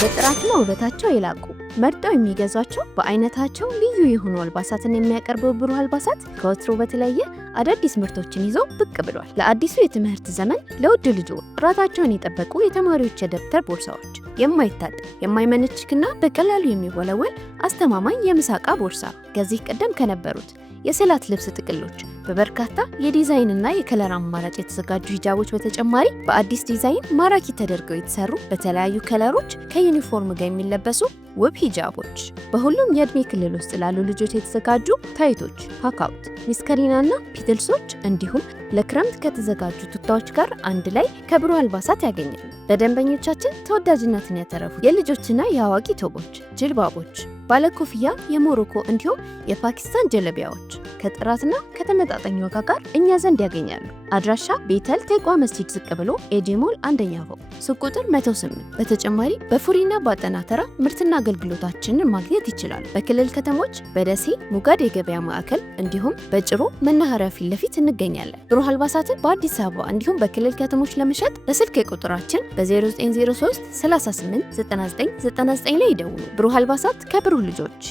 በጥራትና ውበታቸው የላቁ መርጠው የሚገዟቸው በአይነታቸው ልዩ የሆኑ አልባሳትን የሚያቀርበው ብሩህ አልባሳት ከወትሮ በተለየ አዳዲስ ምርቶችን ይዘው ብቅ ብሏል። ለአዲሱ የትምህርት ዘመን ለውድ ልጆ ጥራታቸውን የጠበቁ የተማሪዎች የደብተር ቦርሳዎች፣ የማይታጠብ የማይመነችክና በቀላሉ የሚወለወል አስተማማኝ የምሳቃ ቦርሳ ከዚህ ቀደም ከነበሩት የሰላት ልብስ ጥቅሎች በበርካታ የዲዛይንና የከለር አማራጭ የተዘጋጁ ሂጃቦች በተጨማሪ በአዲስ ዲዛይን ማራኪ ተደርገው የተሰሩ በተለያዩ ከለሮች ከዩኒፎርም ጋር የሚለበሱ ውብ ሂጃቦች፣ በሁሉም የእድሜ ክልል ውስጥ ላሉ ልጆች የተዘጋጁ ታይቶች፣ ፓካውት፣ ሚስከሪናና ፒትልሶች እንዲሁም ለክረምት ከተዘጋጁ ቱታዎች ጋር አንድ ላይ ከብሩህ አልባሳት ያገኛሉ። በደንበኞቻችን ተወዳጅነትን ያተረፉ የልጆችና የአዋቂ ቶቦች፣ ጅልባቦች፣ ባለኮፍያ የሞሮኮ እንዲሁም የፓኪስታን ጀለቢያዎች ከጥራትና ከተመጣጣኝ ዋጋ ጋር እኛ ዘንድ ያገኛሉ። አድራሻ ቤተል ቴቋ መስጂድ ዝቅ ብሎ ኤዲሞል አንደኛ ፎቅ ሱቅ ቁጥር 108። በተጨማሪ በፉሪና በአጠናተራ ምርትና አገልግሎታችንን ማግኘት ይችላሉ። በክልል ከተሞች በደሴ ሙጋድ የገበያ ማዕከል እንዲሁም በጭሮ መናኸሪያ ፊት ለፊት እንገኛለን። ብሩህ አልባሳትን በአዲስ አበባ እንዲሁም በክልል ከተሞች ለመሸጥ በስልክ ቁጥራችን በ0903 38 9999 ላይ ይደውሉ። ብሩህ አልባሳት ከብሩህ ልጆች።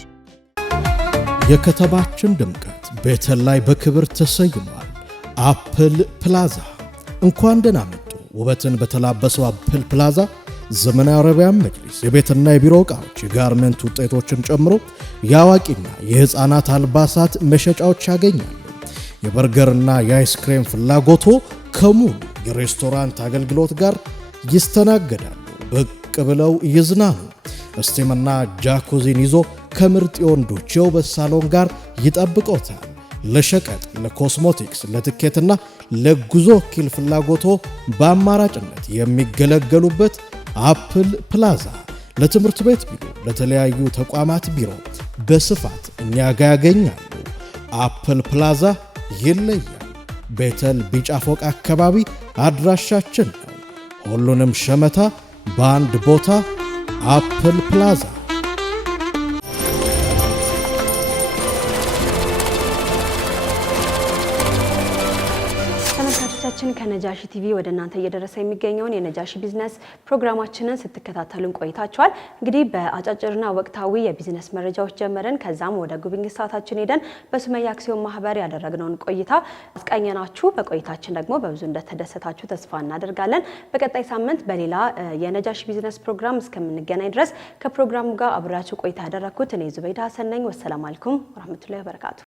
የከተማችን ድምቀት ቤተል ላይ በክብር ተሰይሟል። አፕል ፕላዛ እንኳን ደህና መጡ። ውበትን በተላበሰው አፕል ፕላዛ ዘመናዊ አረቢያን መጅሊስ፣ የቤትና የቢሮ ዕቃዎች፣ የጋርመንት ውጤቶችን ጨምሮ የአዋቂና የሕፃናት አልባሳት መሸጫዎች ያገኛሉ። የበርገርና የአይስክሬም ፍላጎቶ ከሙሉ የሬስቶራንት አገልግሎት ጋር ይስተናገዳሉ። ብቅ ብለው ይዝናኑ። እስቲምና ጃኩዚን ይዞ ከምርጥ የወንዶች የውበት ሳሎን ጋር ይጠብቆታል። ለሸቀጥ፣ ለኮስሞቲክስ፣ ለትኬትና ለጉዞ ወኪል ፍላጎቶ በአማራጭነት የሚገለገሉበት አፕል ፕላዛ ለትምህርት ቤት ቢሮ፣ ለተለያዩ ተቋማት ቢሮ በስፋት እኛ ጋር ያገኛሉ። አፕል ፕላዛ ይለያል። ቤተል ቢጫ ፎቅ አካባቢ አድራሻችን ነው። ሁሉንም ሸመታ በአንድ ቦታ አፕል ፕላዛ። ተመልካቾቻችን ከነጃሺ ቲቪ ወደ እናንተ እየደረሰ የሚገኘውን የነጃሺ ቢዝነስ ፕሮግራማችንን ስትከታተሉን ቆይታችኋል። እንግዲህ በአጫጭርና ወቅታዊ የቢዝነስ መረጃዎች ጀመረን። ከዛም ወደ ጉብኝት ሰዓታችን ሄደን በሱመያ አክሲዮን ማህበር ያደረግነውን ቆይታ አስቃኘናችሁ። በቆይታችን ደግሞ በብዙ እንደተደሰታችሁ ተስፋ እናደርጋለን። በቀጣይ ሳምንት በሌላ የነጃሺ ቢዝነስ ፕሮግራም እስከምንገናኝ ድረስ ከፕሮግራሙ ጋር አብራችሁ ቆይታ ያደረኩት እኔ ዙበይዳ ሀሰን ነኝ። ወሰላም አለይኩም ወራህመቱላሂ ወበረካቱ።